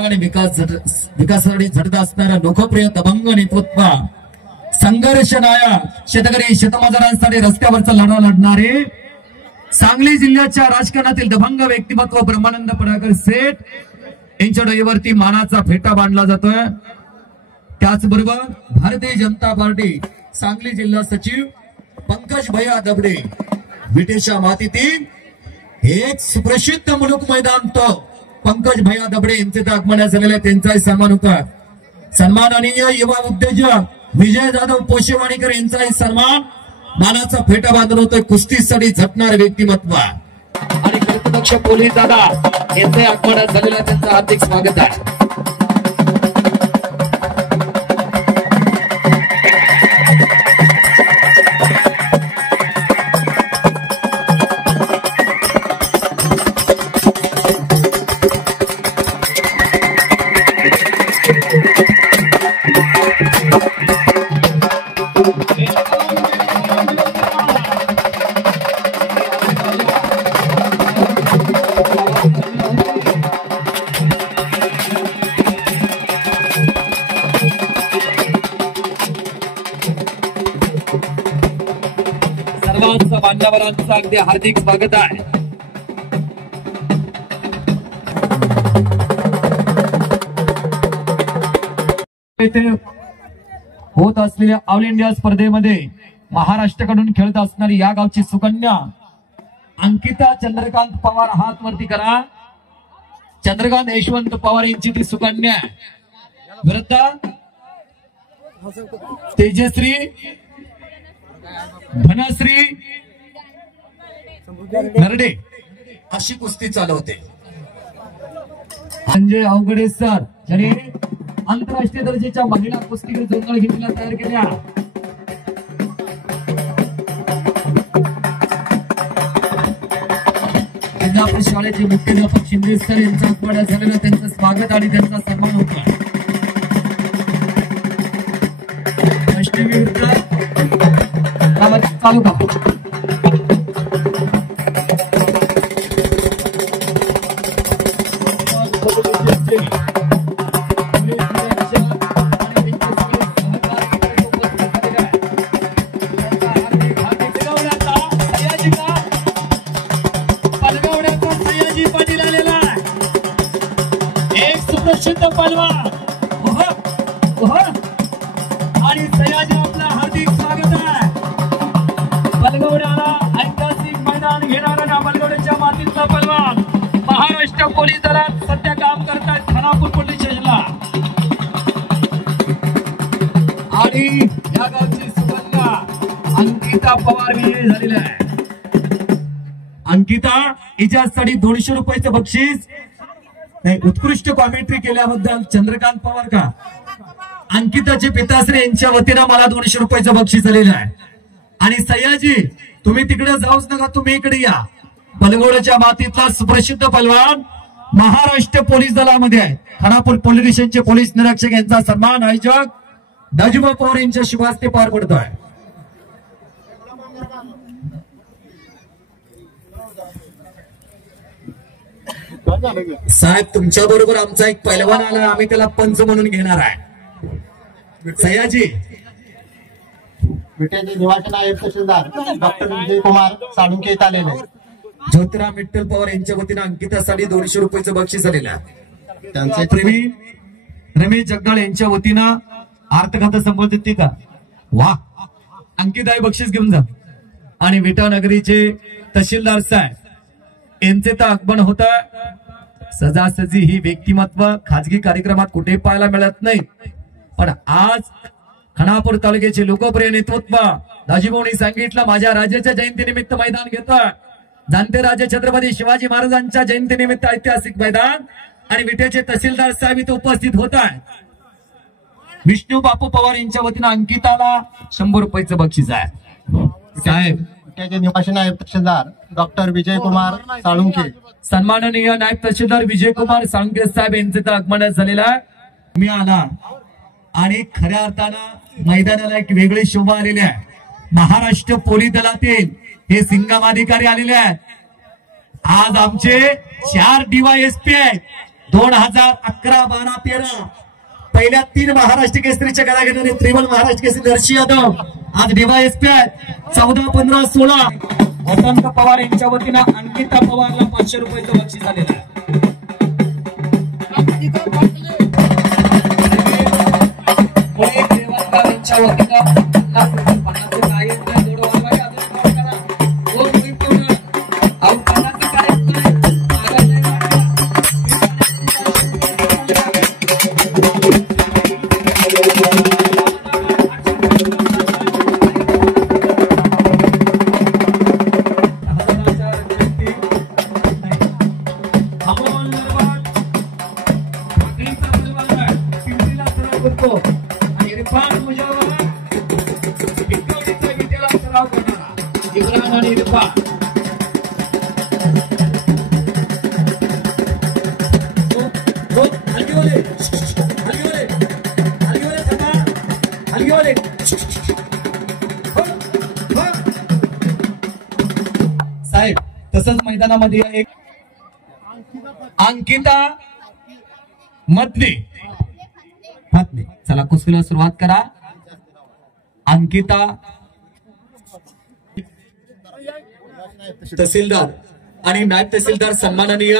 आणि विकासासाठी झटत असणारा लोकप्रिय दबंग नेतृत्व संघर्ष नायक शेतकरी शेतमजुरांसाठी रस्त्यावरचा लढा लढणारे सांगली जिल्ह्याच्या राजकारणातील दबंग व्यक्तिमत्व ब्रह्मानंद पडाकर सेठ यांच्या डोईवरती मानाचा फेटा बांधला जातोय. त्याचबरोबर भारतीय जनता पार्टी सांगली जिल्हा सचिव पंकज भैया दबडे विटेच्या मातीतील एक सुप्रसिद्ध मुलुक मैदान तो पंकज भैया दबडे यांचे तर आगमन झालेला त्यांचाही सन्मान होता. सन्माननीय युवा उद्योजक विजय जाधव पोशेवाणीकर यांचाही सन्मान मानाचा फेटा बांधून होतोय. कुस्तीसाठी झटणारे व्यक्तिमत्व आणि कर्तृपक्ष पोलीस दादा यांचे आगमन झालेला त्यांचं हार्दिक स्वागत आहे. सर्वांचं मान्यवरांचं अगदी हार्दिक स्वागत आहे. होत असलेल्या ऑल इंडिया स्पर्धेमध्ये महाराष्ट्राकडून खेळत असणारी या गावची सुकन्या अंकिता चंद्रकांत पवार हात वरती करा. चंद्रकांत यशवंत पवार यांची ती सुकन्या विरुद्ध तेजश्री धनश्री नरडे अशी कुस्ती चालवते. संजय अवघडे सर ज्यांनी आंतरराष्ट्रीय दर्जाच्या महिला कुस्तीगीर जोडणार घेतल्या तयार केल्या. इंदापूर शाळेचे मुख्याध्यापक शिंदे सर यांचा आगमन झालेला त्यांचं स्वागत आणि त्यांचा सन्मान होता. चालू करा. एक सुप्रसिद्ध पहलवान आणि सयाजी आपला हार्दिक स्वागत आहे. बलगवड्याला ऐतिहासिक मैदान घेणारा बलगवड्याच्या मातीतला पहलवान महाराष्ट्र पोलीस दलात सध्या काम करतात खानापूर पोलीस स्टेशनला. आणि या गावची सुकन्या अंकिता पवार विजयी झालेली आहे. अंकिता हिच्यासाठी 200 रुपयाचं बक्षीस नाही. उत्कृष्ट कॉमेंट्री केल्याबद्दल चंद्रकांत पवार का अंकिताचे पिताश्री यांच्या वतीनं मला 200 रुपयाचं बक्षीस आलेलं आहे. आणि सयाजी तुम्ही तिकडे जाऊच नका, तुम्ही इकडे या. बलगवड्याच्या मातीतला सुप्रसिद्ध पहलवान महाराष्ट्र पोलीस दलामध्ये आहे. खानापूर पोलीस स्टेशनचे पोलीस निरीक्षक यांचा सन्मान आयोजक दाजीबा पवार यांच्या शुभ हस्ते पार पडतोय. साहेब तुमच्या बरोबर आमचा एक पैलवान आला, आम्ही त्याला पंच म्हणून घेणार आहे. सयाजी विट्याचे निवासी नायब तहसीलदार डॉक्टर विजय कुमार साळुंके येत आलेले. ज्योतिराम विठ्ठल पवार यांच्या वतीनं अंकितासाठी 200 रुपयाचं बक्षीस आलेलं आहे. त्यांचे प्रेमी रमेश जगदाळ यांच्या वतीनं अर्थखातं संबोधित का वा अंकिता हे बक्षीस घेऊन जा. आणि विटा नगरीचे तहसीलदार साहेब यांचे तर आगमन होत. सजासजी ही व्यक्तिमत्व खाजगी कार्यक्रमात कुठे पाहायला मिळत नाही, पण आज खानापूर तालुक्याचे लोकप्रिय नेतृत्व दाजीभाऊंनी सांगितलं माझ्या राजाच्या जयंतीनिमित्त मैदान घेतोय. जाणते राजे छत्रपती शिवाजी महाराजांच्या जयंतीनिमित्त ऐतिहासिक मैदान आणि विट्याचे तहसीलदार साहेब इथे उपस्थित होत आहे. विष्णू बापू पवार यांच्या वतीनं अंकिताला 100 रुपयाचं बक्षीस आहे. साहेब विट्याचे निवासी नायब तहसीलदार डॉक्टर विजय कुमार साळुंके. सन्माननीय नायब तहसीलदार विजय कुमार साळुंके साहेब यांचे तर आगमन झालेलं आहे. मी आला आणि खऱ्या अर्थानं मैदानाला एक वेगळी शोभा आलेली आहे. महाराष्ट्र पोलीस दलातील हे सिंगम अधिकारी आलेले आहेत. आज आमचे 4 DYSP आहेत. 2011, 12, 13 पहिल्या 3 महाराष्ट्र केसरीच्या गदा घेणारे त्रिवल महाराष्ट्र केसरी दर्शी यादव आज DYSP आहेत. 14, 15, 16 वसंत पवार यांच्या वतीनं अंकिता पवारला 500 रुपयाचं बक्षीस आलेलं आहे. यांच्या वतीनं साहेब तसंच मैदानामध्ये एक अंकिता मधले चला कुस्तीला सुरुवात करा. अंकिता तहसीलदार आणि नायब तहसीलदार सन्माननीय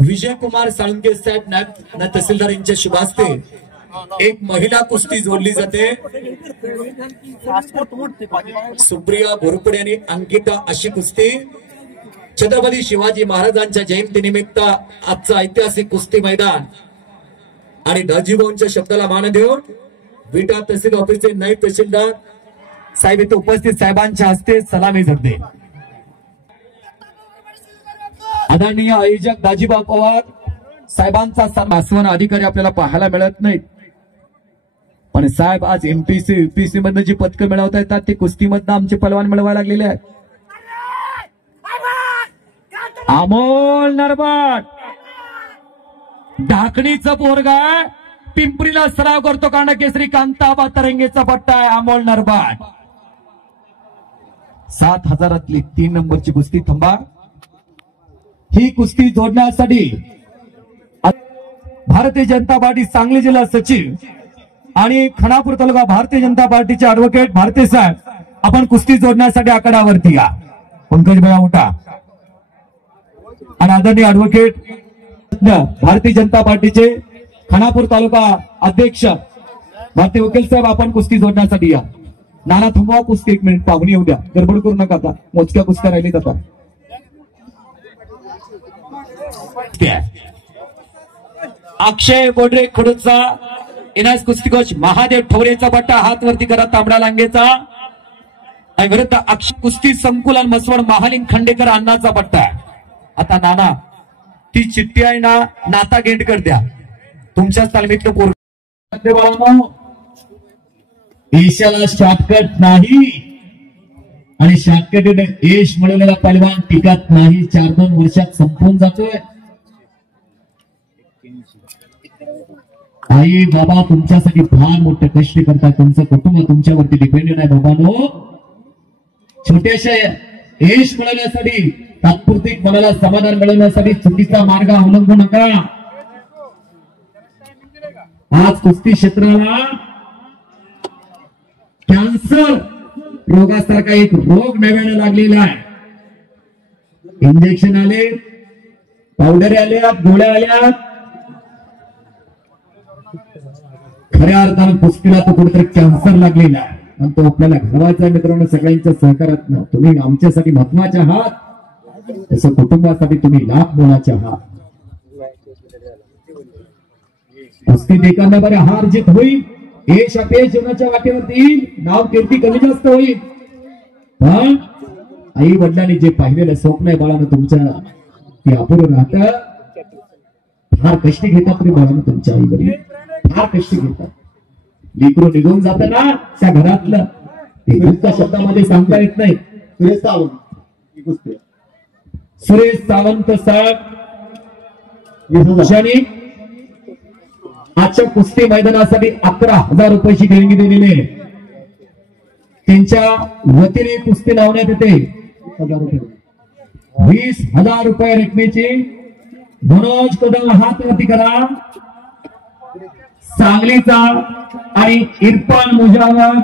विजय कुमार साळुंके साहेब नायब तहसीलदार यांच्या शुभ हस्ते एक महिला कुस्ती जोडली जाते. सुप्रिया भोरपडे आणि अंकिता अशी कुस्ती छत्रपती शिवाजी महाराजांच्या जयंतीनिमित्त आजचं ऐतिहासिक कुस्ती मैदान आणि दाजीभाऊंच्या शब्दाला मान देऊन विटा तहसील ऑफिसचे नायब तहसीलदार साहेब इथे उपस्थित साहेबांच्या हस्ते सलामी झटते. आदरणीय आयोजक दाजीभाऊ पवार साहेबांचा सन्मान अधिकारी आपल्याला पाहायला मिळत नाहीत, पण साहेब आज एमपीसी युपीसी मधनं जी पदकं मिळवता येतात ते कुस्तीमधनं आमचे पलवान मिळवायला लागलेले आहेत. अमोल नरबाट ढाकणीचं पोरगा पिंपरीला सराव करतो. कांडा केसरी कांताबा तरंगेचा पट्टा आहे. अमोल नरबाट 7,000तली 3 नंबरची कुस्ती. थांबा, ही कुस्ती जोडण्यासाठी भारतीय जनता पार्टी सांगली जिल्हा सचिव आणि खानापूर तालुका भारतीय जनता पार्टीचे ऍडव्होकेट भारती साहेब आपण कुस्ती जोडण्यासाठी आकडावरती या. पंकज भैया उठा. आणि आदरणीय ऍडव्होकेट भारतीय जनता पार्टीचे खानापूर तालुका अध्यक्ष भारतीय वकील साहेब आपण कुस्ती जोडण्यासाठी या. नाना थांबवा कुस्ती 1 मिनिट, पाहुणी येऊ द्या, गडबड करू नका. आता मोजक्या कुस्त्या राहिली जातात. अक्षय बोडरे खडूचा इनास कुस्ती कोच महादेव ठोरेचा पट्टा हात वरती करा. तांबडा लांगेचा आणि विरुद्ध अक्षय कुस्ती संकुलन मसवड महालिंग खंडेकर अण्णाचा पट्टा. आता नाना ती चिठ्ठी आहे ना नाता गेंडकर द्या तुमच्या तालमीतलं पोरं. ईशाला शॉर्टकट नाही आणि शॉर्टकट यश मिळवलेला पैलवान टिकत नाही. 4-2 वर्षात संपून जातोय. आई बाबा तुमच्यासाठी फार मोठे कष्ट करतात. तुमचं कुटुंब तुमच्यावरती डिपेंडेंट आहे बाबांनो. छोट्याशा यश मिळवण्यासाठी तात्पुरती मनाला समाधान मिळवण्यासाठी चुकीचा मार्ग अवलंबू नका. आज कुस्ती क्षेत्राला कॅन्सर रोगासारखा एक रोग नव्याने लागलेला आहे. इंजेक्शन आले, पावडर आल्या, गोळ्या आल्या. खऱ्या अर्थानं कुस्तीला तो कुठेतरी कॅन्सर लागलेला आहे आणि तो आपल्याला घडवायचा. मित्रांनो सगळ्यांच्या सहकार्यात तुम्ही आमच्यासाठी महत्वाचे आहात, तसं कुटुंबासाठी तुम्ही लाख मोलाचे आहात. कुस्ती देताना बरे हार जीत होईल, यश अपयश जीवनाच्या वाटेवरती येईल, नाव कीर्ती कमी जास्त होईल, पण आई वडिलांनी जे पाहिलेलं स्वप्न आहे बाळानं तुमच्या ते अपुरं राहतं. फार कष्ट घेतात तरी बाळानं तुमच्या आई वडील फार कष्ट घेतात. लेकरू निघून जात ना त्या घरातलं ते दुःख शब्दामध्ये सांगता येत नाही. सुरेश सावंत साहेब आजच्या कुस्ती मैदानासाठी 11,000 रुपयाची देणगी दिलेली आहे. त्यांच्या वतीने कुस्ती लावण्यात येते. 20,000 रुपये रकमेची. मनोज कदम हात वरती करा. सांगलीचा आणि इरफान मुजावर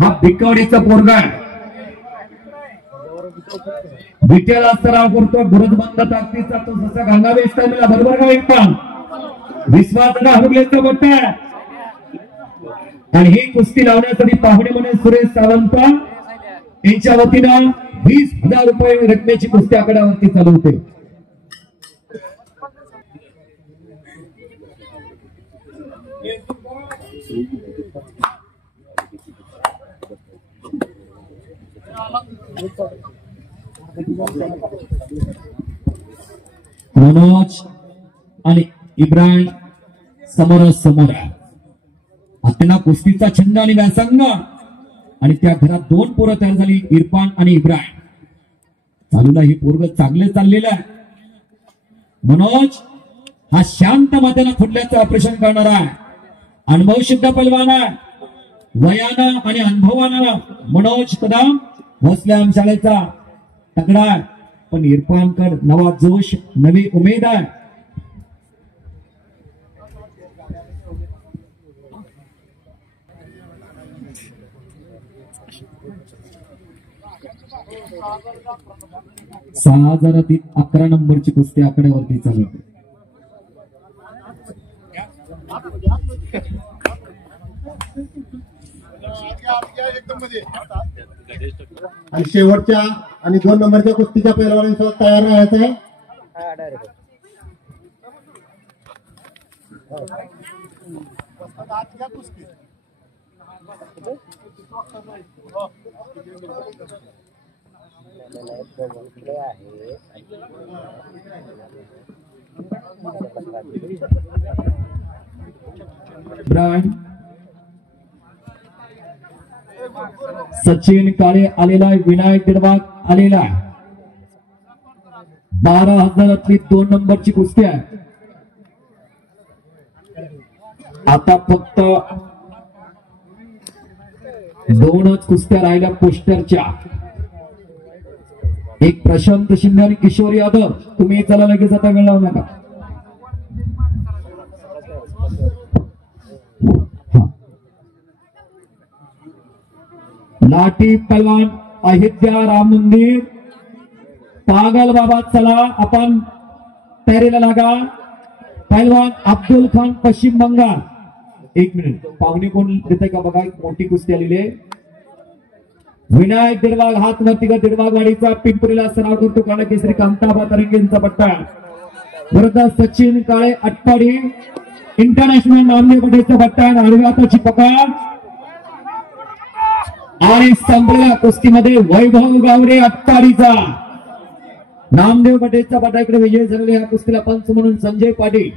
हा भिकवडीचा पोरगा विठ्ठला सराव करतो. गुरुजबंद ताकदीचा तो जसा गंगावेश टाइमला बरोबर का इरफान विश्वासला हरलेचा बट्टा. आणि ही कुस्ती लावण्यासाठी पाहुणे म्हणून सुरेश सावंत यांच्या वतीनं 20,000 रुपये रकमेची कुस्ती आकड्यावरती चालू होते. मनोज आणि इब्राहिम समोरासमोर त्यांना कुस्तीचा छंद आणि व्यासंग आणि त्या घरात 2 पोरं तयार झाली. इरफान आणि इब्राहिम. चालूला ही पोरग चांगले चाललेलं आहे. मनोज हा शांत मातेला फुटल्याचं ऑपरेशन करणार आहे. अनुभव सिद्ध पैलवान आहे. वयानं आणि अनुभवानं मनोज कदम भोसले शाळेचा तगडा आहे. पण इरफानकड नवा जोश नवी उमेद आहे. सहा 11 नंबरची कुस्ती आकड्यावरती चालू होती. आणि शेवटच्या आणि 2 नंबरच्या कुस्तीच्या पैलवानांसोबत तयार राहायचं आहे. ब्रांड सचिन काळे आलेला आहे. विनायक दिडवाग आलेला आहे. 12,000 2 नंबरची कुस्ती आहे. आता फक्त 2च कुस्त्या राहिल्या पोस्टरच्या. एक प्रशांत शिंदे आणि किशोर यादव. तुम्ही चला लगेच आता वेळ लावू नका. लाठी पहलवान अहिल्या राम मंदिर पागल बाबा. चला आपण तयारीला लागा. पहलवान अब्दुल खान पश्चिम बंगाल. 1 मिनिट पाहुणे कोण देते का बघा. मोठी कुस्ती आलेली आहे. विनायक दिडवाग हात वरती का. दिडवागवाडीचा पिंपरीला सराव करतो. काळा केसरी कांताबा तरंगेंचा पट्टा. वरदा सचिन काळे आटपाडी इंटरनॅशनल नामदेव पटेचा पट्टा. आडव्या हाताची पकड आणि संपलेल्या कुस्तीमध्ये वैभव गावरे आटपाडीचा नामदेव पटेचा पट्टा इकडे विजय झालेले. या कुस्तीला पंच म्हणून संजय पाटील.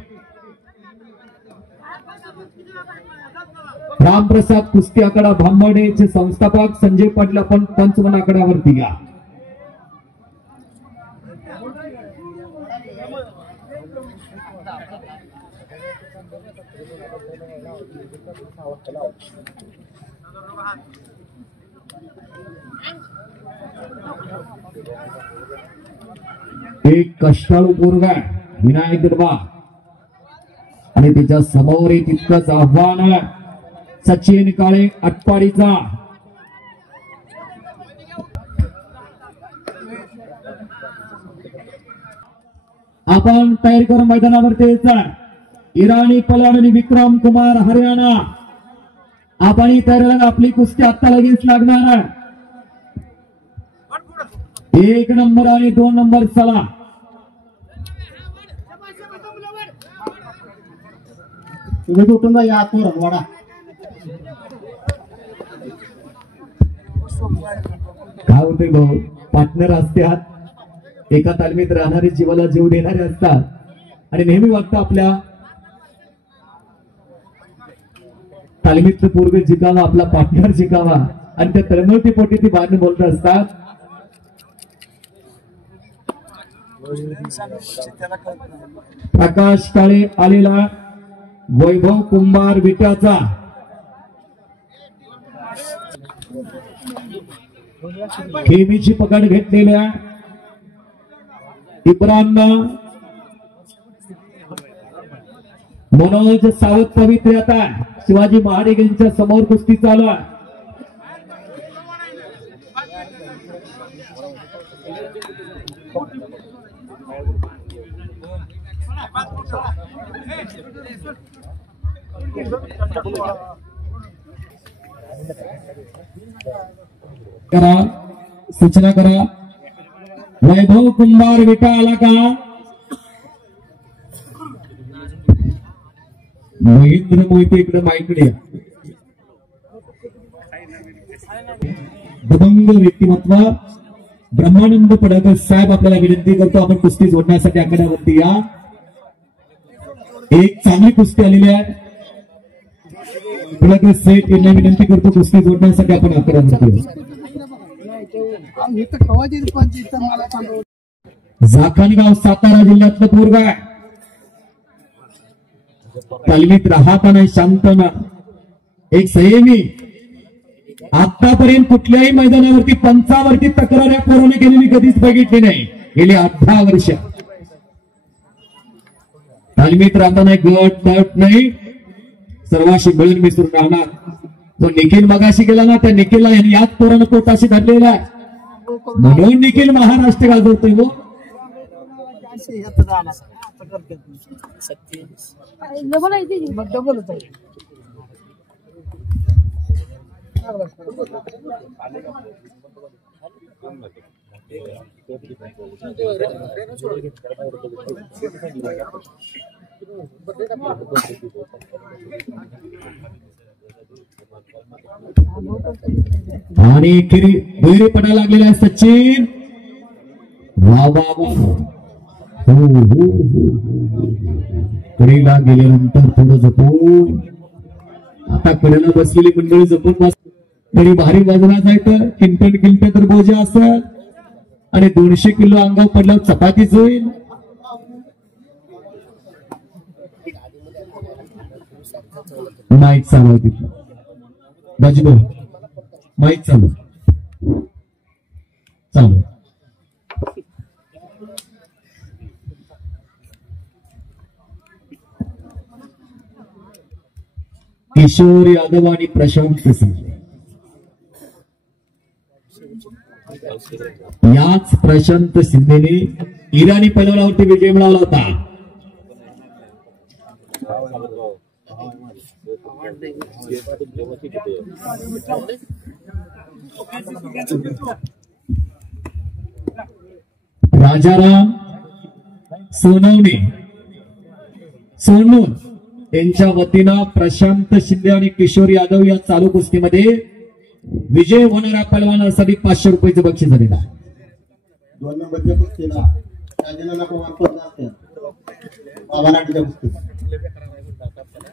रामप्रसाद कुस्ती आकडा भांबर्डेचे संस्थापक संजय पाटील आपण पंच म्हणून आकड्यावरती घ्या. एक कष्टाळू पोरगा विनायक दिडवा आणि त्याच्या समोर तितकंच आव्हान सचिन काळे आटपाडीचा. आपण तयारी करून मैदानावरती यायचा. इराणी पलाड आणि विक्रम कुमार हरियाणा. आपण ही तयारीला आपली कुस्ती आता लगेच लागणार आहे. 1 नंबर आणि 2 नंबर चला. तुम्ही कुठून या आतवर वाडा. काय होते भाऊ पार्टनर असतात. एका तालमीत राहणारे जीवाला जीव देणारे असतात आणि नेहमी वाटतं आपल्या तालमीतलं पूर्वी जिंकावा आपला पार्टनर जिंकावा आणि त्या तळमळती पोटी ती बाहेर बोलत असतात. प्रकाश काळे आलेला वैभव कुंभार विट्याचा खेमीची पकड घेतलेल्या इब्राननं मनोज सावत पवित्र आता शिवाजी महाराज यांच्या समोर कुस्ती चालू आहे. करा सूचना करा. वैभव कुंभार विटा आला का? महेंद्र मोहिते इकडे माईकडे दबंग व्यक्तिमत्व ब्रह्मानंद पडळकर साहेब आपल्याला विनंती करतो आपण कुस्ती जोडण्यासाठी आकड्यावरती या. एक चांगली कुस्ती आलेली आहे. पडळकर सेठ यांना विनंती करतो कुस्ती जोडण्यासाठी आपण आकड्यावरती. जाखणगाव सातारा जिल्ह्यातलं पोरगा आहे. तालमीत राहताना शांतना एक संयमी. आतापर्यंत कुठल्याही मैदानावरती पंचावरती तक्रार या पोराने केलेली कधीच बघितली नाही. गेली 18 वर्ष तालमीत राहताना गट तट नाही. सर्वांशी मिळून मिसळून राहणार. तो निखिल मगाशी गेला ना त्या निखिलला याच पोरानं पोटाशी धरलेला आहे म्हणून निखिल महाराष्ट्र गाजवतोय. वो आणि दुहेरी पडायला लागलेला आहे सचिन. वा वा वा. कडेला गेल्यानंतर थोडं जपून. आता कडेला बसलेली मंडळी जपून बस. तरी भारी बाजूला जायचं. किंटन तर बोजा असेल आणि 200 किलो अंगावर पडल्यावर चपातीच होईल. माईक चालू तिथं बाजूला माईक चालू चालू. किशोर यादव आणि प्रशांत शिंदे. याच प्रशांत शिंदेने इराणी पैलवानावरती विजय मिळवला होता. राजाराम सोनवणे सोनून यांच्या वतीनं प्रशांत शिंदे आणि किशोर यादव या चालू कुस्तीमध्ये विजय होणाऱ्या पैलवानासाठी 500 रुपयाचं बक्षीस झालेलं आहे. 2 नंबरच्या कुस्तीला राजेंद्र पवार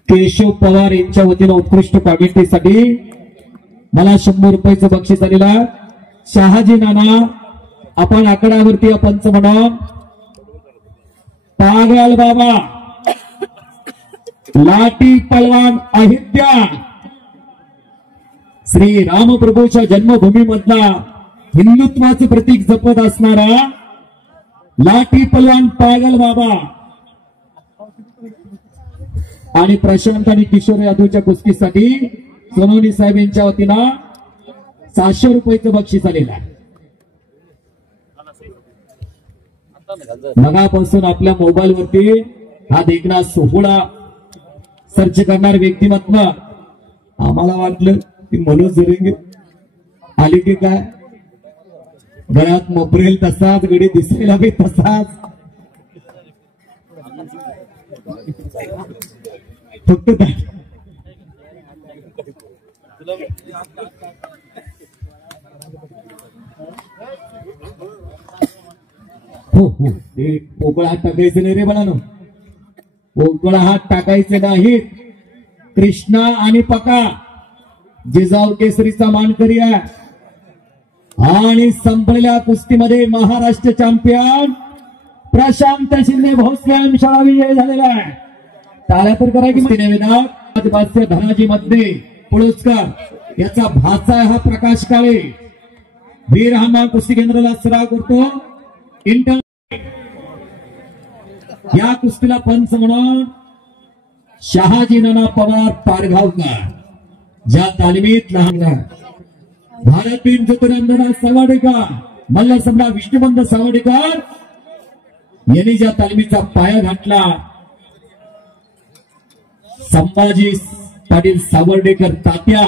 केशव पवार यांच्या वतीनं उत्कृष्ट कॉमेंट्रीसाठी मला 100 रुपयाचं बक्षीस आलेलं आहे. शहाजी नाना आपण आकड्यावरती पंच म्हणा. पागल बाबा लाठी पलवान अहित्या श्री रामप्रभूच्या जन्मभूमीमधला हिंदुत्वाचं प्रतीक जपत असणारा लाठी पलवान पागल बाबा आणि प्रशांत आणि किशोर यादवच्या कुस्तीसाठी सोनवणे साहेब यांच्या वतीनं 700 रुपयाचं बक्षीस आलेलं आहे. मगापासून आपल्या मोबाईल वरती हा देखना सोहळा सर्च करणार व्यक्तिमत्व आम्हाला वाटलं की मनोज जरेंगे आली की काय. गळ्यात मोपरेल तसाच गडी दिसायला बी तसाच. फक्त हो हो ते पोकळ हात टाकायचे नाही रे बनानो. पोकळ हात टाकायचे नाहीत. कृष्णा आणि पका जिजाऊ केसरीचा मानकरी आहे आणि संपलेल्या कुस्तीमध्ये महाराष्ट्र चॅम्पियन प्रशांत शिंदे भोसले शाळा विजय झालेला आहे. टाळ्या तर करा की निवेदन धनाजी मध्ये पुरस्कार याचा भाचा हा प्रकाश काळे वीर हनुमान कुस्ती केंद्राला सराव करतो. इंटर या कुस्तीला पंच म्हणून शहाजी नाना पवार पारगावकर, ज्या तालमीत लहान भारतीय ज्योतिरंजना सावडेकर, मल्लसम्राट विष्णुबंध सावडेकर यांनी ज्या तालमीचा पाया घातला, संभाजी पाटील सावर्डेकर तात्या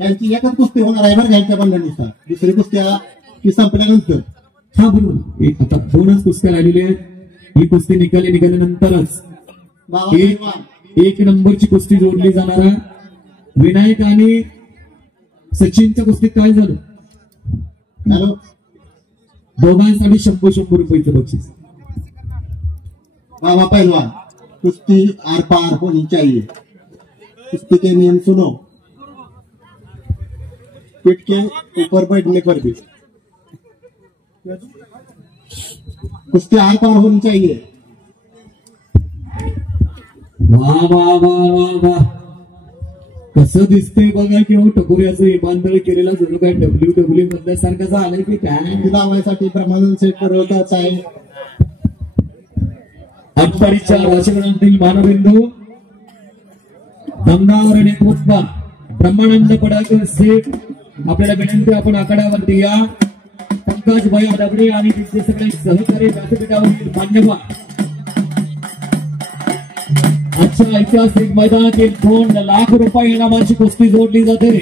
त्यांची एकच कुस्ती होणार आहे बरं घ्यायच्या बंधनानुसार. दुसरी कुस्त्या की संपल्यानंतर. हा बरोबर, एक आता 2च कुस्त्या राहिलेल्या आहेत. ही कुस्ती निघाल्यानंतरच एक नंबरची कुस्ती जोडली जाणार आहे. विनायक आणि सचिनच्या कुस्तीत काय झालं? हॅलो, दोघांसाठी 100 रुपयाचं बक्षीस. बाबा पहलवान, कुश्ती आर पार होनी चाहिए. कुश्ती के नियम सुनो. पीठ के ऊपर बैठने पर भी कुश्ती आर पार होनी चाहिए. वाह वाह वाह वाह वाह, कसं दिसतंय बघा की हो, टकोऱ्याचं इमानदळ केलेला जणू काय WWE मधल्यासारखं झालंय की काय. लावायसाठी प्रमाण सेट करवताच आहे. अटपाडीच्या राजकारणातील मानबिंदू दमदार नेतृत्व ब्रह्मानंद पडाकर सेठ, आपल्याला विनंती आपण आखाड्यावरती या. पंकज भैया दबडे आणि त्यांचे सगळे सहकारी व्यासपीठावरील मान्यवर. आजच्या ऐतिहासिक मैदानातील 2 लाख रुपये इनामाची कुस्ती जोडली जाते.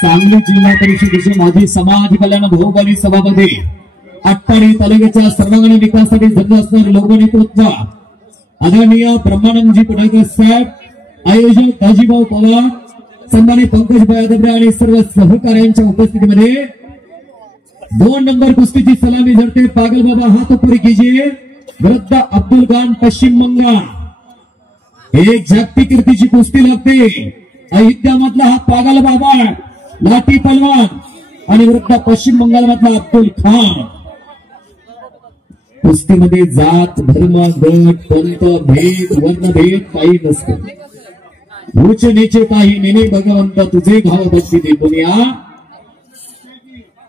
सांगली जिल्हा परिषदेचे माजी समाज कल्याण बहुबली सभापती, आटपाडी तालुक्याच्या सर्वांगीण विकासासाठी झटत असणारे लोकनेतृत्व आदरणीय ब्रह्मानंदजी पडाकर साहेब, आयोजक दाजीभाऊ पवार, सन्मानित पंकज भाई दबडे आणि सर्व सहकार्यांच्या उपस्थितीमध्ये 2 नंबर कुस्तीची सलामी झडते. पागल बाबा हाथ ऊपर कीजिए. वृद्ध अब्दुल खान पश्चिम बंगाल. एक जागतिक कीर्तीची कुस्ती लागते. अयोध्यामधला हा पागल बाबा लाठी पलवान आणि वृद्ध पश्चिम बंगाल मधला अब्दुल खान. कुस्तीमध्ये जात धर्म गट पंत भेद वर्णभेद काही नसतो. उच्च नीचे काही नेने भगवंत तुझे घाव भक्ती दे दुनिया.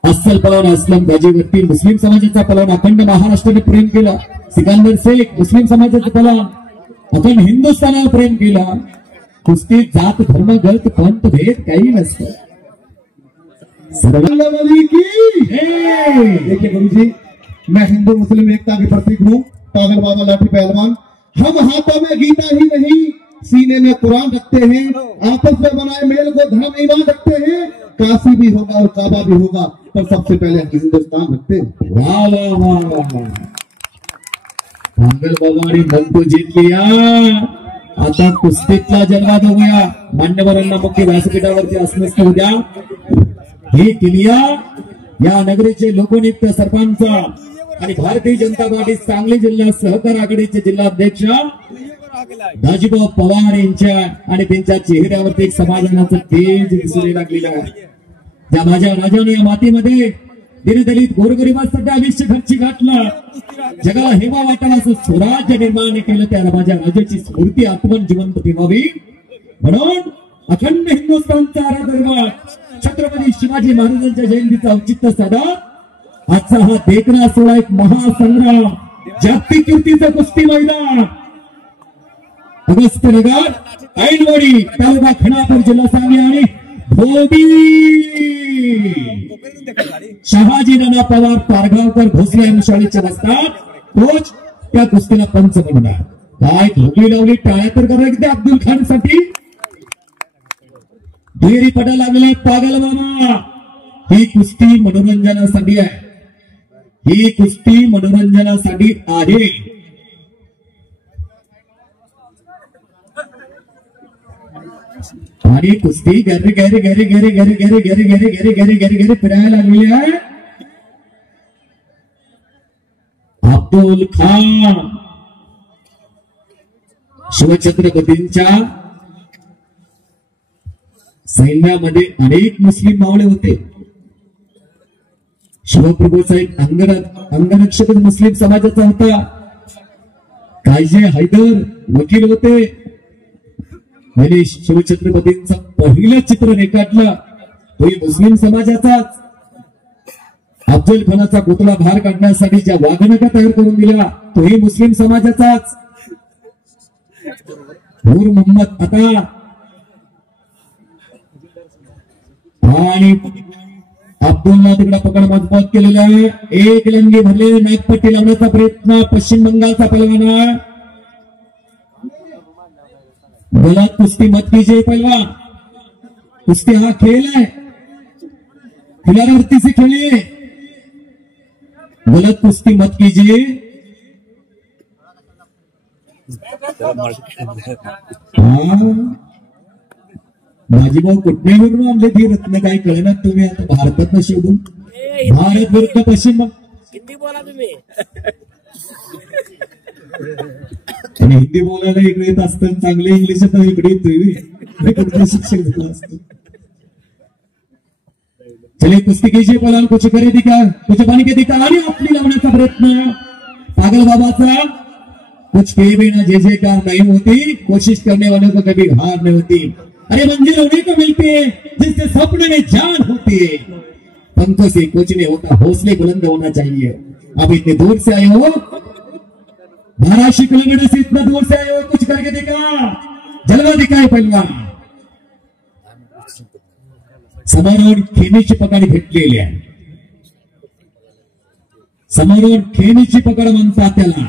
अस्सल पलवान असलम गाजीवरती मुस्लिम समाजाचा पलवान अखंड महाराष्ट्राने प्रेम केला. सिकंदर शेख मुस्लिम समाजाचा पलवान अखंड हिंदुस्थानावर प्रेम केला. कुस्ती जात धर्म गट पंत भेद काही नसतं. देखिए गुरु जी, मैं हिंदू मुस्लिम एकता के प्रतीक हूँ, पागल बाबा लाठी पहलवान। हम हाथों में गीता ही नहीं सीने में कुरान रखते हैं, आपस में बनाए मेल को धर्म ईमान रखते हैं। काशी भी होगा और काबा भी होगा, पर सबसे पहले हिंदुस्तान रखते हैं। वाह वाह वाह वाह, पागल बाबा ने मन को जीत लिया। आता कुस्तीतला जन्मात होऊया. मान्यवरांना मुख्य व्यासपीठावरती अस्वस्थ उद्या ही किलिया या नगरीचे लोकनियुक्त सरपंच आणि भारतीय जनता पार्टी सांगली जिल्हा सहकार आघाडीचे जिल्हाध्यक्ष दाजीभाऊ पवार यांच्या आणि त्यांच्या चेहऱ्यावरती एक समाधानाचं तेज दिसू लागलेलं आहे. त्या माझ्या राजाने या मातीमध्ये दीनदलित गोरगरिबांसाठी आयुष्य खर्ची घातलं, जगाला हेवा वाटावा असं स्वराज्य निर्माण केलं. त्या माझ्या राजाची स्फूर्ती आत्मन जिवंत ठेवावी म्हणून अखंड हिंदुस्थानचा आराधना छत्रपती शिवाजी महाराजांच्या जयंतीचं औचित्य साधत आजचा हा देखणा सोहळा एक महासंग्राम जागतिक कीर्तीचं कुस्ती मैदान अगस्त्यनगर ऐनवाडी तालुका खानापूर जिल्हा सांगली आणि धोबी शहाजी नाना पवार पारगावकर भोसले यांच्या शाळेच्या रस्त्यात कोच त्या कुस्तीला पंच म्हणणार. काय धोबी लावली, टाळ्या तर करायला अब्दुल खान साठी. ढेरी पटा लागले पागल मामा. ही कुस्ती मनोरंजनासाठी आहे, ही कुस्ती मनोरंजनासाठी आहे. आणि कुस्ती गॅरी गॅरी गॅरी गॅरी गॅरी गॅरी गॅरी गॅरी गॅरी गॅरी गॅरी गॅरी फिरायला लागलेली आहे. अब्दुल खान शिवछत्रपतींच्या सैन्यामध्ये अनेक मुस्लिम मावळे होते. शिवप्रभूचा एक अंगरक्षक मुस्लिम समाजाचा होता. कायजे हैदर वकील होते. त्यांनी शिवछत्रपतींचं पहिलं चित्र रेखाटलं तोही मुस्लिम समाजाचाच. अफजल खानाचा पुतळा बाहेर काढण्यासाठी ज्या वाघनका तयार करून दिला तोही मुस्लिम समाजाचाच. नूर मोहम्मद अता आणि अब्दुल्ला तिकडे पकड मजबूत केलेला आहे. एक लंगी भरलेले नागपट्टी लावण्याचा प्रयत्न पश्चिम बंगालचा पहलवान. गलत कुस्ती मत कीजिए पहलवान. कुस्ती हा खेल है, खिलाड़ियों से खेलिए. गलत कुस्ती मत कीजिए. भाजीभाऊ कुठेवरून आणले ती रत्न काही कळणार तुम्ही आता भारतात शोधून. भारत विरुद्ध पश्चिम हिंदी बोला तुम्ही. आणि हिंदी बोलायला इकडे येत असतं, चांगले इंग्लिश आता इकडे येतोय शिक्षण झालं असतं. चलिए कुस्ती कीजिए पहलवान. कुछ करे दिखा, कुछ बन के दिखा. आणि आपली लावण्याचा प्रयत्न पागल बाबाचा. कुछ के भी ना जैसे काम नहीं होती, कोशिश करने वालों को कभी हार नहीं होती. अरे मंजिल उन्हीं को मिलती है जिससे सपने में जान होती है. पंखों से कुछ नहीं होता, हौसले बुलंद होना चाहिए. अब इतने दूर से आए हो, 1200 किलोमीटर से इतना दूर से आए हो, कुछ करके दिखा, जलवा दिखाए पहलवान. समोरून खेमीची पकड घेतलेली आहे. समोरून खेमीची पकड म्हणतात त्याला.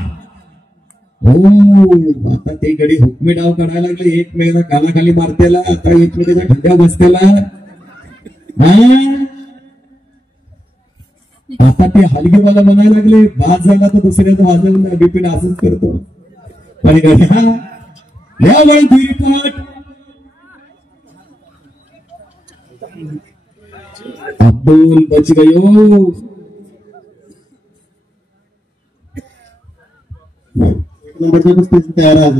हो आता ते गडी हुकमी डाव काढायला लागले. एक मेळा कानाखाली मारतेला, आता एक मेळ्याच्या ठंड्या बसतेला. आता ते हलगीवाला म्हणायला लागले बाद झाला तर दुसऱ्याचं वाजवलं. बिपिन असंच करतो. पण या वन रिपोर्ट अब्दुल बच गयो. तैयार है.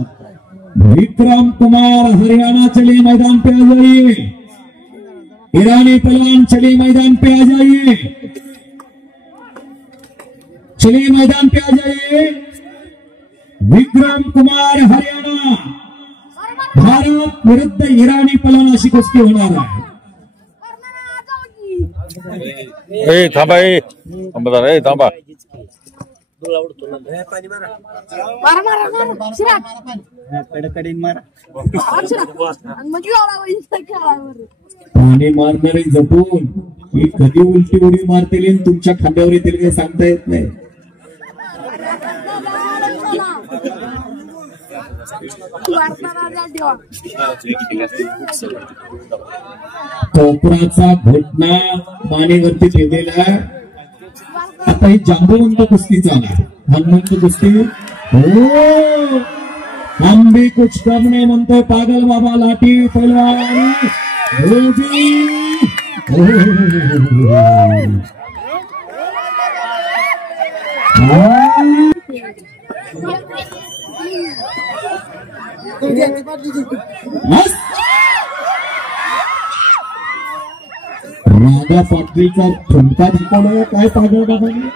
विक्रम कुमार हरियाणा चलिए मैदान पे आ जाइए. ईरानी पहलवान चलिए मैदान पे आ जाइए. चलिए मैदान पे आ जाइए. विक्रम कुमार हरियाणा. भारत विरुद्ध ईरानी पहलवान अशी कुस्ती होणार आहे. थांबा थांबा. पाणी मारणारे जपून ही कधी उलटी उडी मारतील तुमच्या खांद्यावर येतील काही सांगता येत नाही. कोपराचा घोटणा मानेवरती ठेवलेला. आता ही जांबुवंत कुस्ती चालणार. हनुमंत कुस्ती. हो हम भी कुछ करणे म्हणतोय पागल बाबा लाठी पहलवान. राधा पाटलीचा ठुमका ठिकाण काय पागल बाबाने.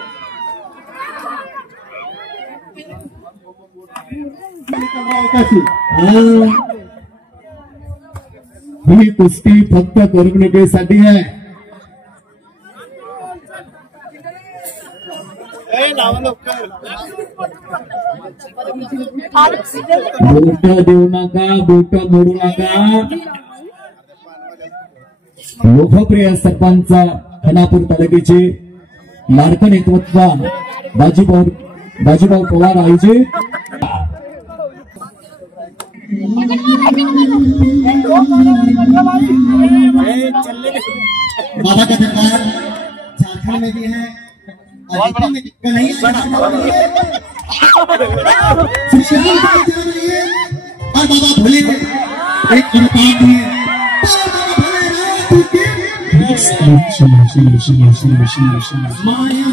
ही कुस्ती फक्त करमणुकीसाठी आहे. बोट देऊ नका, बोट मोडू नका. लोकप्रिय सरपंच खानापूर तालुक्याचे लाडकं नेतृत्व बाजीभाऊ पवार आयोजित. बाबा का दरबार झारखंड में भी है, और बाबा भोले एक अनुपात है. माया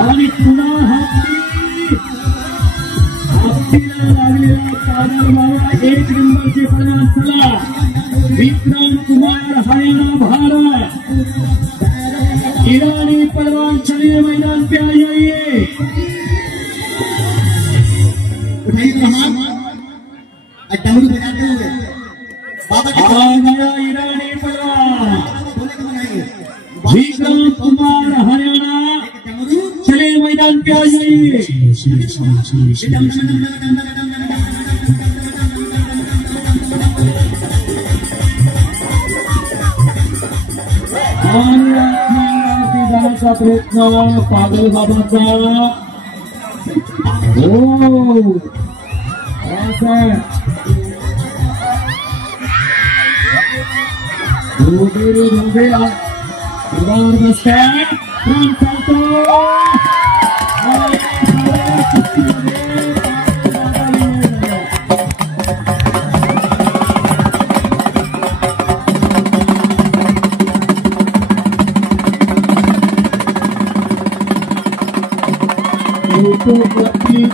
आणि पुन्हा हत्तीला लागलेला सागर बाबा 1 नंबरचे पलवान चला विक्रम कुमार हरियाणा भारत ईरानी पलवान चलिए मैदान पे आ जाइए आ गया ईरानी पलवान विक्रम कुमार हरियाणा चलिए मैदान पे आ जाइए जाण्याचा प्रयत्न पागल बाबांचा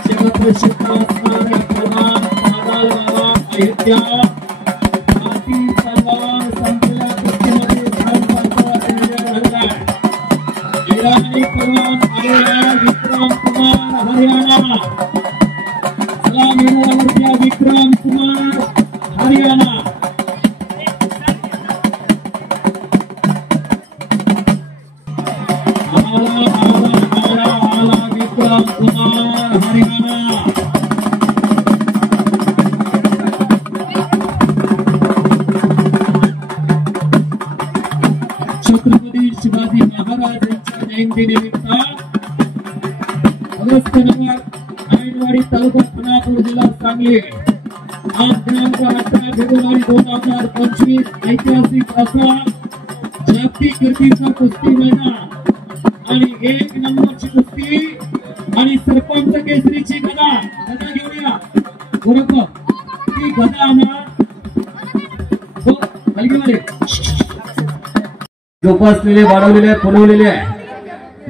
जगप्रसिद्ध असणारे पलवान पागल बाबा अयोध्या हाती पलवान संपलेल्या कुस्तीमध्ये ईरानी पलवान आलेला विक्रम कुमार हरियाणा चला मेळावरच्या विक्रम कुमार हरियाणा विक्रम कुमार हरियाणा छत्रपती शिवाजी महाराज यांच्या जयंतीनिमित्त ऑगस्ट 9 आयनवाडी तालुका खानापूर जिल्हा सांगली आज दिनांक 18 फेब्रुवारी 2025 ऐतिहासिक असा जागतिक कीर्तीचा कुस्ती मैदान आणि 1 नंबरची कुस्ती आणि सरपंच केसरीची गदा घेऊन या बरोबर ती गदा आणा जोपासलेले वाढवलेले फुलवलेले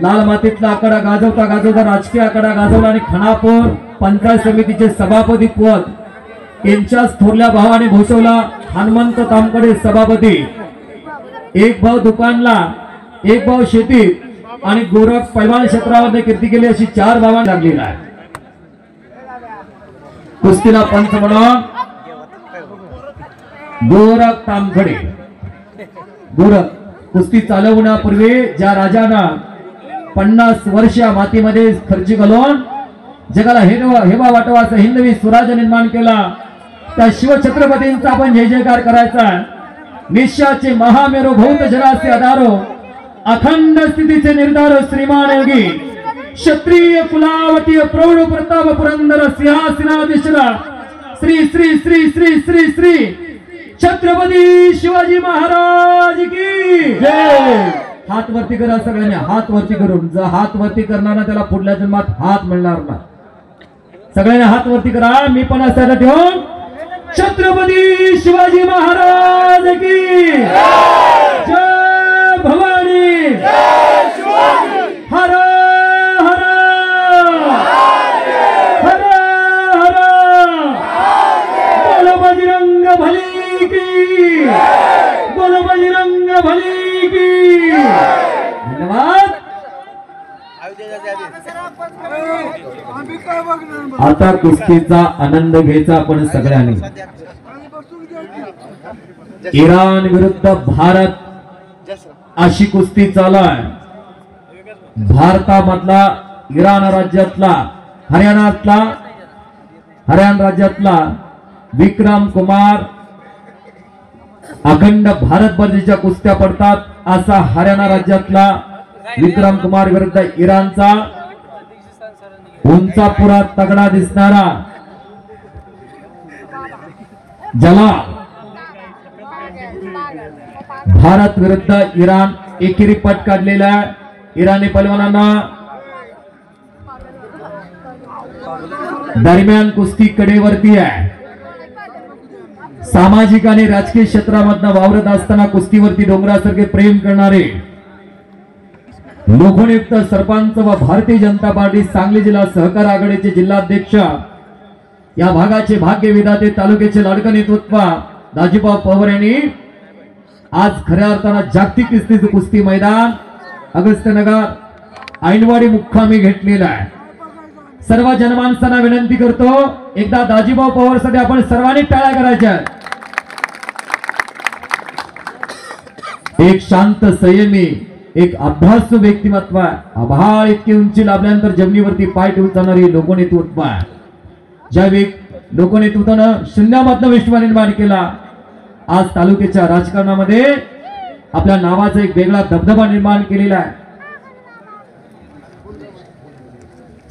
लाल मातीतला आकडा गाजवता गाजवता राजकीय आकडा गाजवला आणि खानापूर पंचायत समितीचे सभापती पद यांच्याच थोरल्या भावाने भूषवला हनुमंत तामकडे सभापती एक भाव दुकानला एक भाव शेतीत आणि गोरख पैलवान क्षेत्रामध्ये कीर्ती केली अशी 4 भावांनी लागलेला आहे कुस्तीला पंच म्हणून गोरख तामखडे गोरख कुस्ती चालवण्यापूर्वी ज्या राजाना 50 वर्ष मातीमध्ये खर्ची घालून जगाला हेवा वाटावा असं हिंदवी स्वराज्य निर्माण केला त्या शिवछत्रपतींचा आपण जय जयकार करायचा निश्चयाचे महामेरू भौत जनाचे आधारो अखंड स्थितीचे निर्धार श्रीमान योगी क्षत्रिय कुलावतीय प्रौढ प्रताप पुरंदर सिंहासनाधीशला श्री श्री श्री श्री श्री श्री छत्रपती शिवाजी महाराज की जय हात वरती करा सगळ्यांनी हात वरती करून जर हात वरती करणार ना त्याला पुढल्या जन्मात हात मिळणार ना सगळ्यांनी हात वरती करा मी पण असायला ठेवून छत्रपती शिवाजी महाराज की जय भवानी हर हर हर हर बोलो बजरंग भली की बोलो बजरंग भली की धन्यवाद आता कुस्तीचा आनंद घ्यायचा आपण सगळ्यांनी इराण विरुद्ध भारत अशी कुस्ती चालू आहे भारतामधला इराण राज्यातला हरियाणा राज्यातला विक्रम कुमार अखंड भारतभरच्या कुस्त्या पडतात असा हरियाणा राज्यातला विक्रम कुमार विरुद्ध इराणचा उंचापुरा तगडा दिसणारा ज्याला भारत विरुद्ध इराण एकेरी पट काढलेला इराणी पैलवानांना दरम्यान कुस्ती कडेवरती आहे. सामाजिक आणि राजकीय क्षेत्रामधनं वावरत असताना कुस्तीवरती डोंगरासारखे प्रेम करणारे लोकनियुक्त सरपंच व भारतीय जनता पार्टी सांगली जिल्हा सहकार आघाडीचे जिल्हाध्यक्ष या भागाचे भाग्य विधाते तालुक्याचे लाडकं नेतृत्व दाजीभाऊ पवार यांनी आज खऱ्या अर्थानं जागतिक कुस्तीचं कुस्ती मैदान अगस्त्यनगर ऐनवाडी मुक्कामी घेतलेला आहे. सर्व जनमानसांना विनंती करतो एकदा दाजीभाऊ पवार साठी आपण सर्वांनी टाळ्या करायच्या. एक शांत संयमी एक अभ्यासू व्यक्तिमत्व आभाळ इतकी उंची लाभल्यानंतर जमिनीवरती पाय ठेवून जाणारी लोकनेतृत्व ज्या लोकनेतृत्वानं शून्यामधनं विश्व निर्माण केला. आज तालुक्याच्या राजकारणामध्ये आपल्या नावाचा एक वेगळा दबदबा निर्माण केलेला आहे.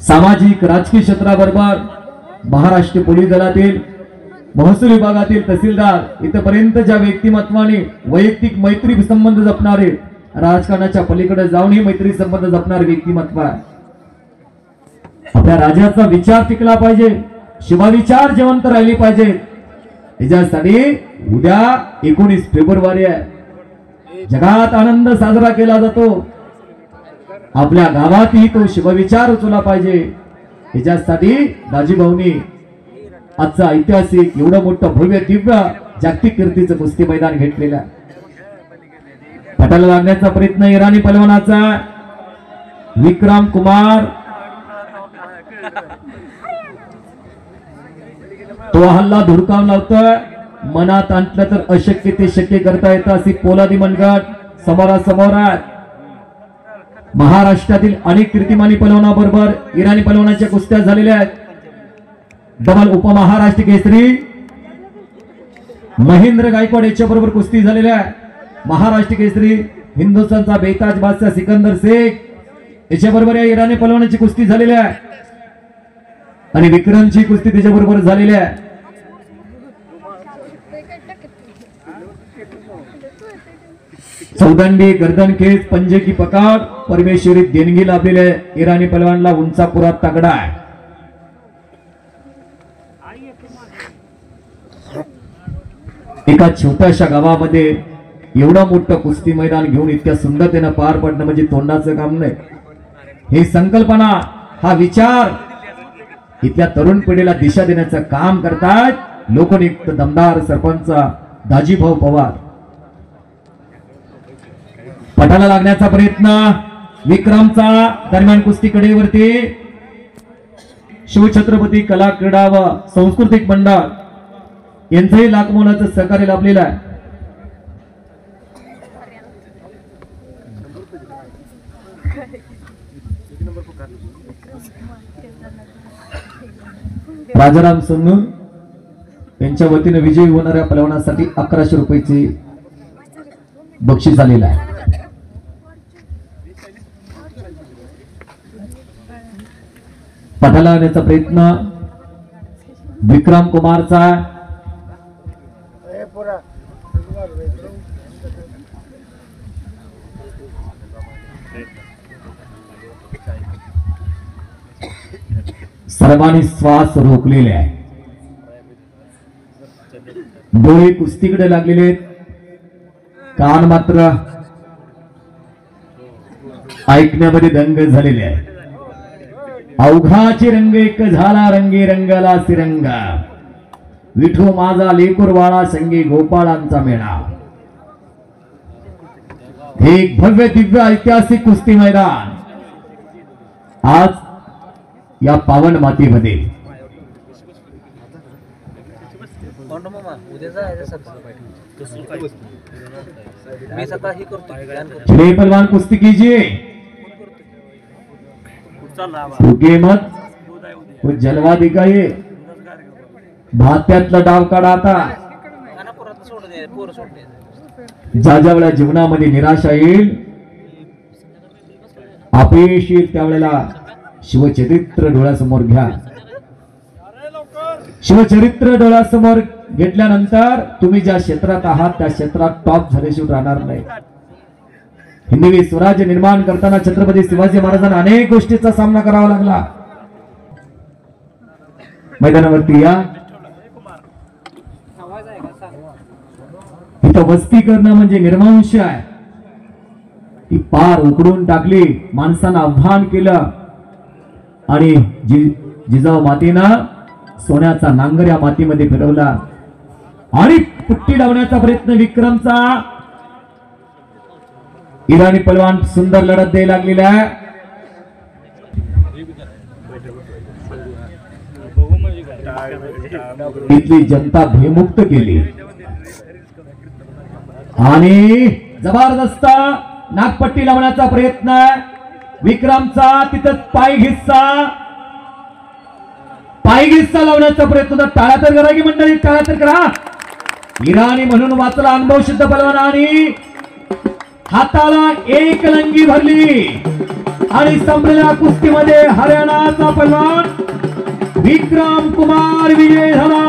सामाजिक राजकीय क्षेत्राबरोबर महाराष्ट्र पोलीस दलातील महसूल विभागातील तहसीलदार इथपर्यंत ज्या व्यक्तिमत्वाने वैयक्तिक मैत्री संबंध जपणारे राजकारणाच्या पलीकडे जाऊनही मैत्री संबंध जपणारे व्यक्तिमत्व आहे. आपल्या राज्याचा विचार टिकला पाहिजे, शिवविचार जिवंत राहिली पाहिजे. त्याच्यासाठी उद्या 19 फेब्रुवारी आहे. जगात आनंद साजरा केला जातो. आपल्या गावातही तो शिवविचार उचलला पाहिजे. त्याच्यासाठी दाजीभाऊंनी आजचा ऐतिहासिक एवढं मोठं भव्य दिव्य जागतिक कीर्तीचं कुस्ती मैदान घेतलेलं आहे. पटाला लागण्याचा प्रयत्न इराणी पैलवानाचा विक्रम कुमार तो हल्ला धुडकावून लावतोय. मनात आणलं तर अशक्य ते शक्य करता येतं अशी पोलादी मनगट समोरासमोर आहे. महाराष्ट्रातील अनेक कीर्तिमानी पैलवानाबरोबर इराणी पैलवानाच्या कुस्त्या झालेल्या आहेत. डबल उपमहाराष्ट्र केसरी महेंद्र गायकवाड याच्या बरोबर कुस्ती झालेल्या आहे. महाराष्ट्र केसरी हिंदुस्थानचा बेताज बादशाह सिकंदर शेख याच्या बरोबर या इराणी पैलवानाची कुस्ती झालेली आहे आणि विक्रमची कुस्ती त्याच्या बरोबर झालेली आहे. चौदंडी गर्दनखेच पंजे की पकड परमेश्वरी देणगी लाभलेल्या इराणी पैलवानला उंचापुरा तगडा आहे. एका छोट्याशा गावामध्ये एवढं मोठं कुस्ती मैदान घेऊन इतक्या सुंदरतेनं पार पडणं म्हणजे तोंडाचं काम नाही. हे संकल्पना हा विचार इथल्या तरुण पिढीला दिशा देण्याचं काम करतात लोकनियुक्त दमदार सरपंच दाजीभाऊ पवार. पटाला लागण्याचा प्रयत्न विक्रमचा दरम्यान कुस्ती कडेवरती शिवछत्रपती कला क्रीडा व सांस्कृतिक मंडळ यांचंही लाख मोलाचं सहकार्य लाभलेलं आहे. राजाराम सोनू यांच्या वतीने विजयी होणाऱ्या पैलवानासाठी 1100 रुपयाची बक्षीस झालेलं आहे. पटाला आणण्याचा प्रयत्न विक्रम कुमारचा सर्वांनी श्वास रोखलेले आहे. डोळे कुस्तीकडे लागलेले कान मात्र ऐकण्यामध्ये दंग झालेले आहे. अवघाचे रंग एक झाला रंगी रंगाला सिरंगा विठू माझा लेकुरवाळा संगी गोपाळांचा मेळा. एक भव्य दिव्य ऐतिहासिक कुस्ती मैदान आज या पावन मातीमध्ये पहलवान कुस्ती कीजिए मत कुछ जलवा दिखाइए. भात्यातला डाव काढा आता. ज्या ज्या वेळेला जीवनामध्ये निराशा येईल, अपयश येईल, त्यावेळेला शिवचरित्र डोळ्यासमोर घ्या. शिवचरित्र डोळ्यासमोर घेतल्यानंतर तुम्ही ज्या क्षेत्रात आहात त्या क्षेत्रात टॉप झाल्याशिवाय राहणार नाही. हिंदवी स्वराज्य निर्माण करताना छत्रपती शिवाजी महाराजांना अनेक गोष्टीचा सामना करावा लागला. मैदानावरती या. इथं वस्ती करणं म्हणजे निर्वंश आहे. ती पार उकडून टाकली, माणसानं आव्हान केलं आणि जिजाऊ मातेनं सोन्याचा नांगर या मातीमध्ये फिरवला आणि पुट्टी लावण्याचा प्रयत्न विक्रमचा. इराणी पहलवान सुंदर लढत द्यायला लागलेला आहे. इथली जनता भयमुक्त केली आणि जबरदस्त नागपट्टी लावण्याचा प्रयत्न विक्रमचा. तिथं पाय घिस्सा लावण्याचा प्रयत्न. टाळ्या तर करा की मंडळी, टाळ्या तर करा. इराणी म्हणून वाचला अनुभव सिद्ध पहलवान आणि हाताला एक लंगी भरली आणि संपलेल्या कुस्तीमध्ये हरियाणाचा पहलवान विक्रम कुमार विजय झाला.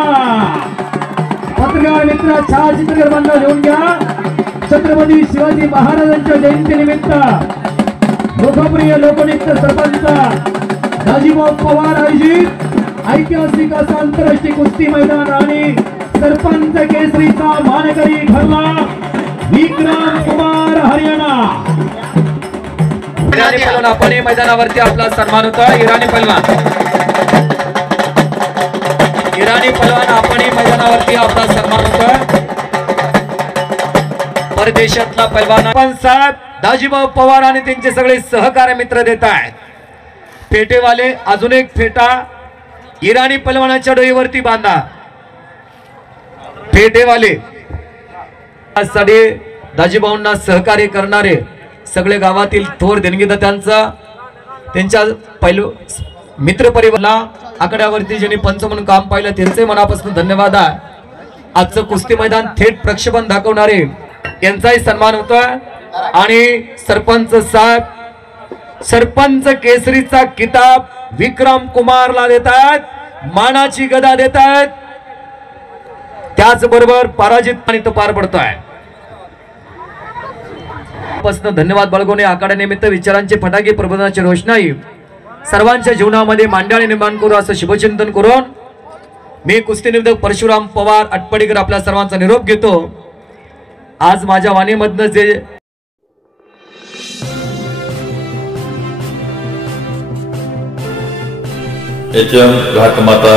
पत्रकार मित्र, छायाचित्रकार मंडळ घेऊन घ्या. छत्रपती शिवाजी महाराजांच्या जयंतीनिमित्त लोकप्रिय लोकनृत्य सरपंच दाजीभाऊ पवार आयोजित ऐतिहासिक असं आंतरराष्ट्रीय कुस्ती मैदान आणि सरपंच केसरीचा मानकरी ठरला विक्रम कुमार हरियाणा. इराणी पहलवान आपण मैदानावरती आपला सन्मान होता. इराणी पहलवान आपण मैदानावरती आपला सन्मान होता. परदेशातला पहलवान साहेब दाजीभाऊ पवार आणि त्यांचे सगळे सहकार्य मित्र देत आहेत. फेटेवाले अजून एक फेटा इराणी पहलवानाच्या डोईवरती बांधा. फेटेवाले दाजीभाऊंना सहकार्य करणारे सगळे गावातील थोर देणगीदात्यांचा, त्यांच्या पहिलो मित्र परिवाराला आकड्यावरती ज्यांनी पंच म्हणून काम पाहिलं त्यांचे मनापासून धन्यवाद आहे. आजचं कुस्ती मैदान थेट प्रक्षेपण दाखवणारे यांचाही सन्मान होतोय आणि सरपंच साहेब सरपंच केसरीचा किताब विक्रम कुमारला देत आहेत, मानाची गदा देत आहेत. त्याचबरोबर पराजित आणि तो पार पडतोय. धन्यवाद बाळगोने. आखाड्यानिमित्त विचारांचे फटाके, प्रबोधनाची रोषणाई सर्वांच्या जीवनामध्ये मांडाळी निर्माण करू असं शुभचिंतन करून मी कुस्ती निवेदक परशुराम पवार अटपडीकर आपल्या सर्वांचा निरोप घेतो. आज माझ्या वाणीमधनं जे घाटमाता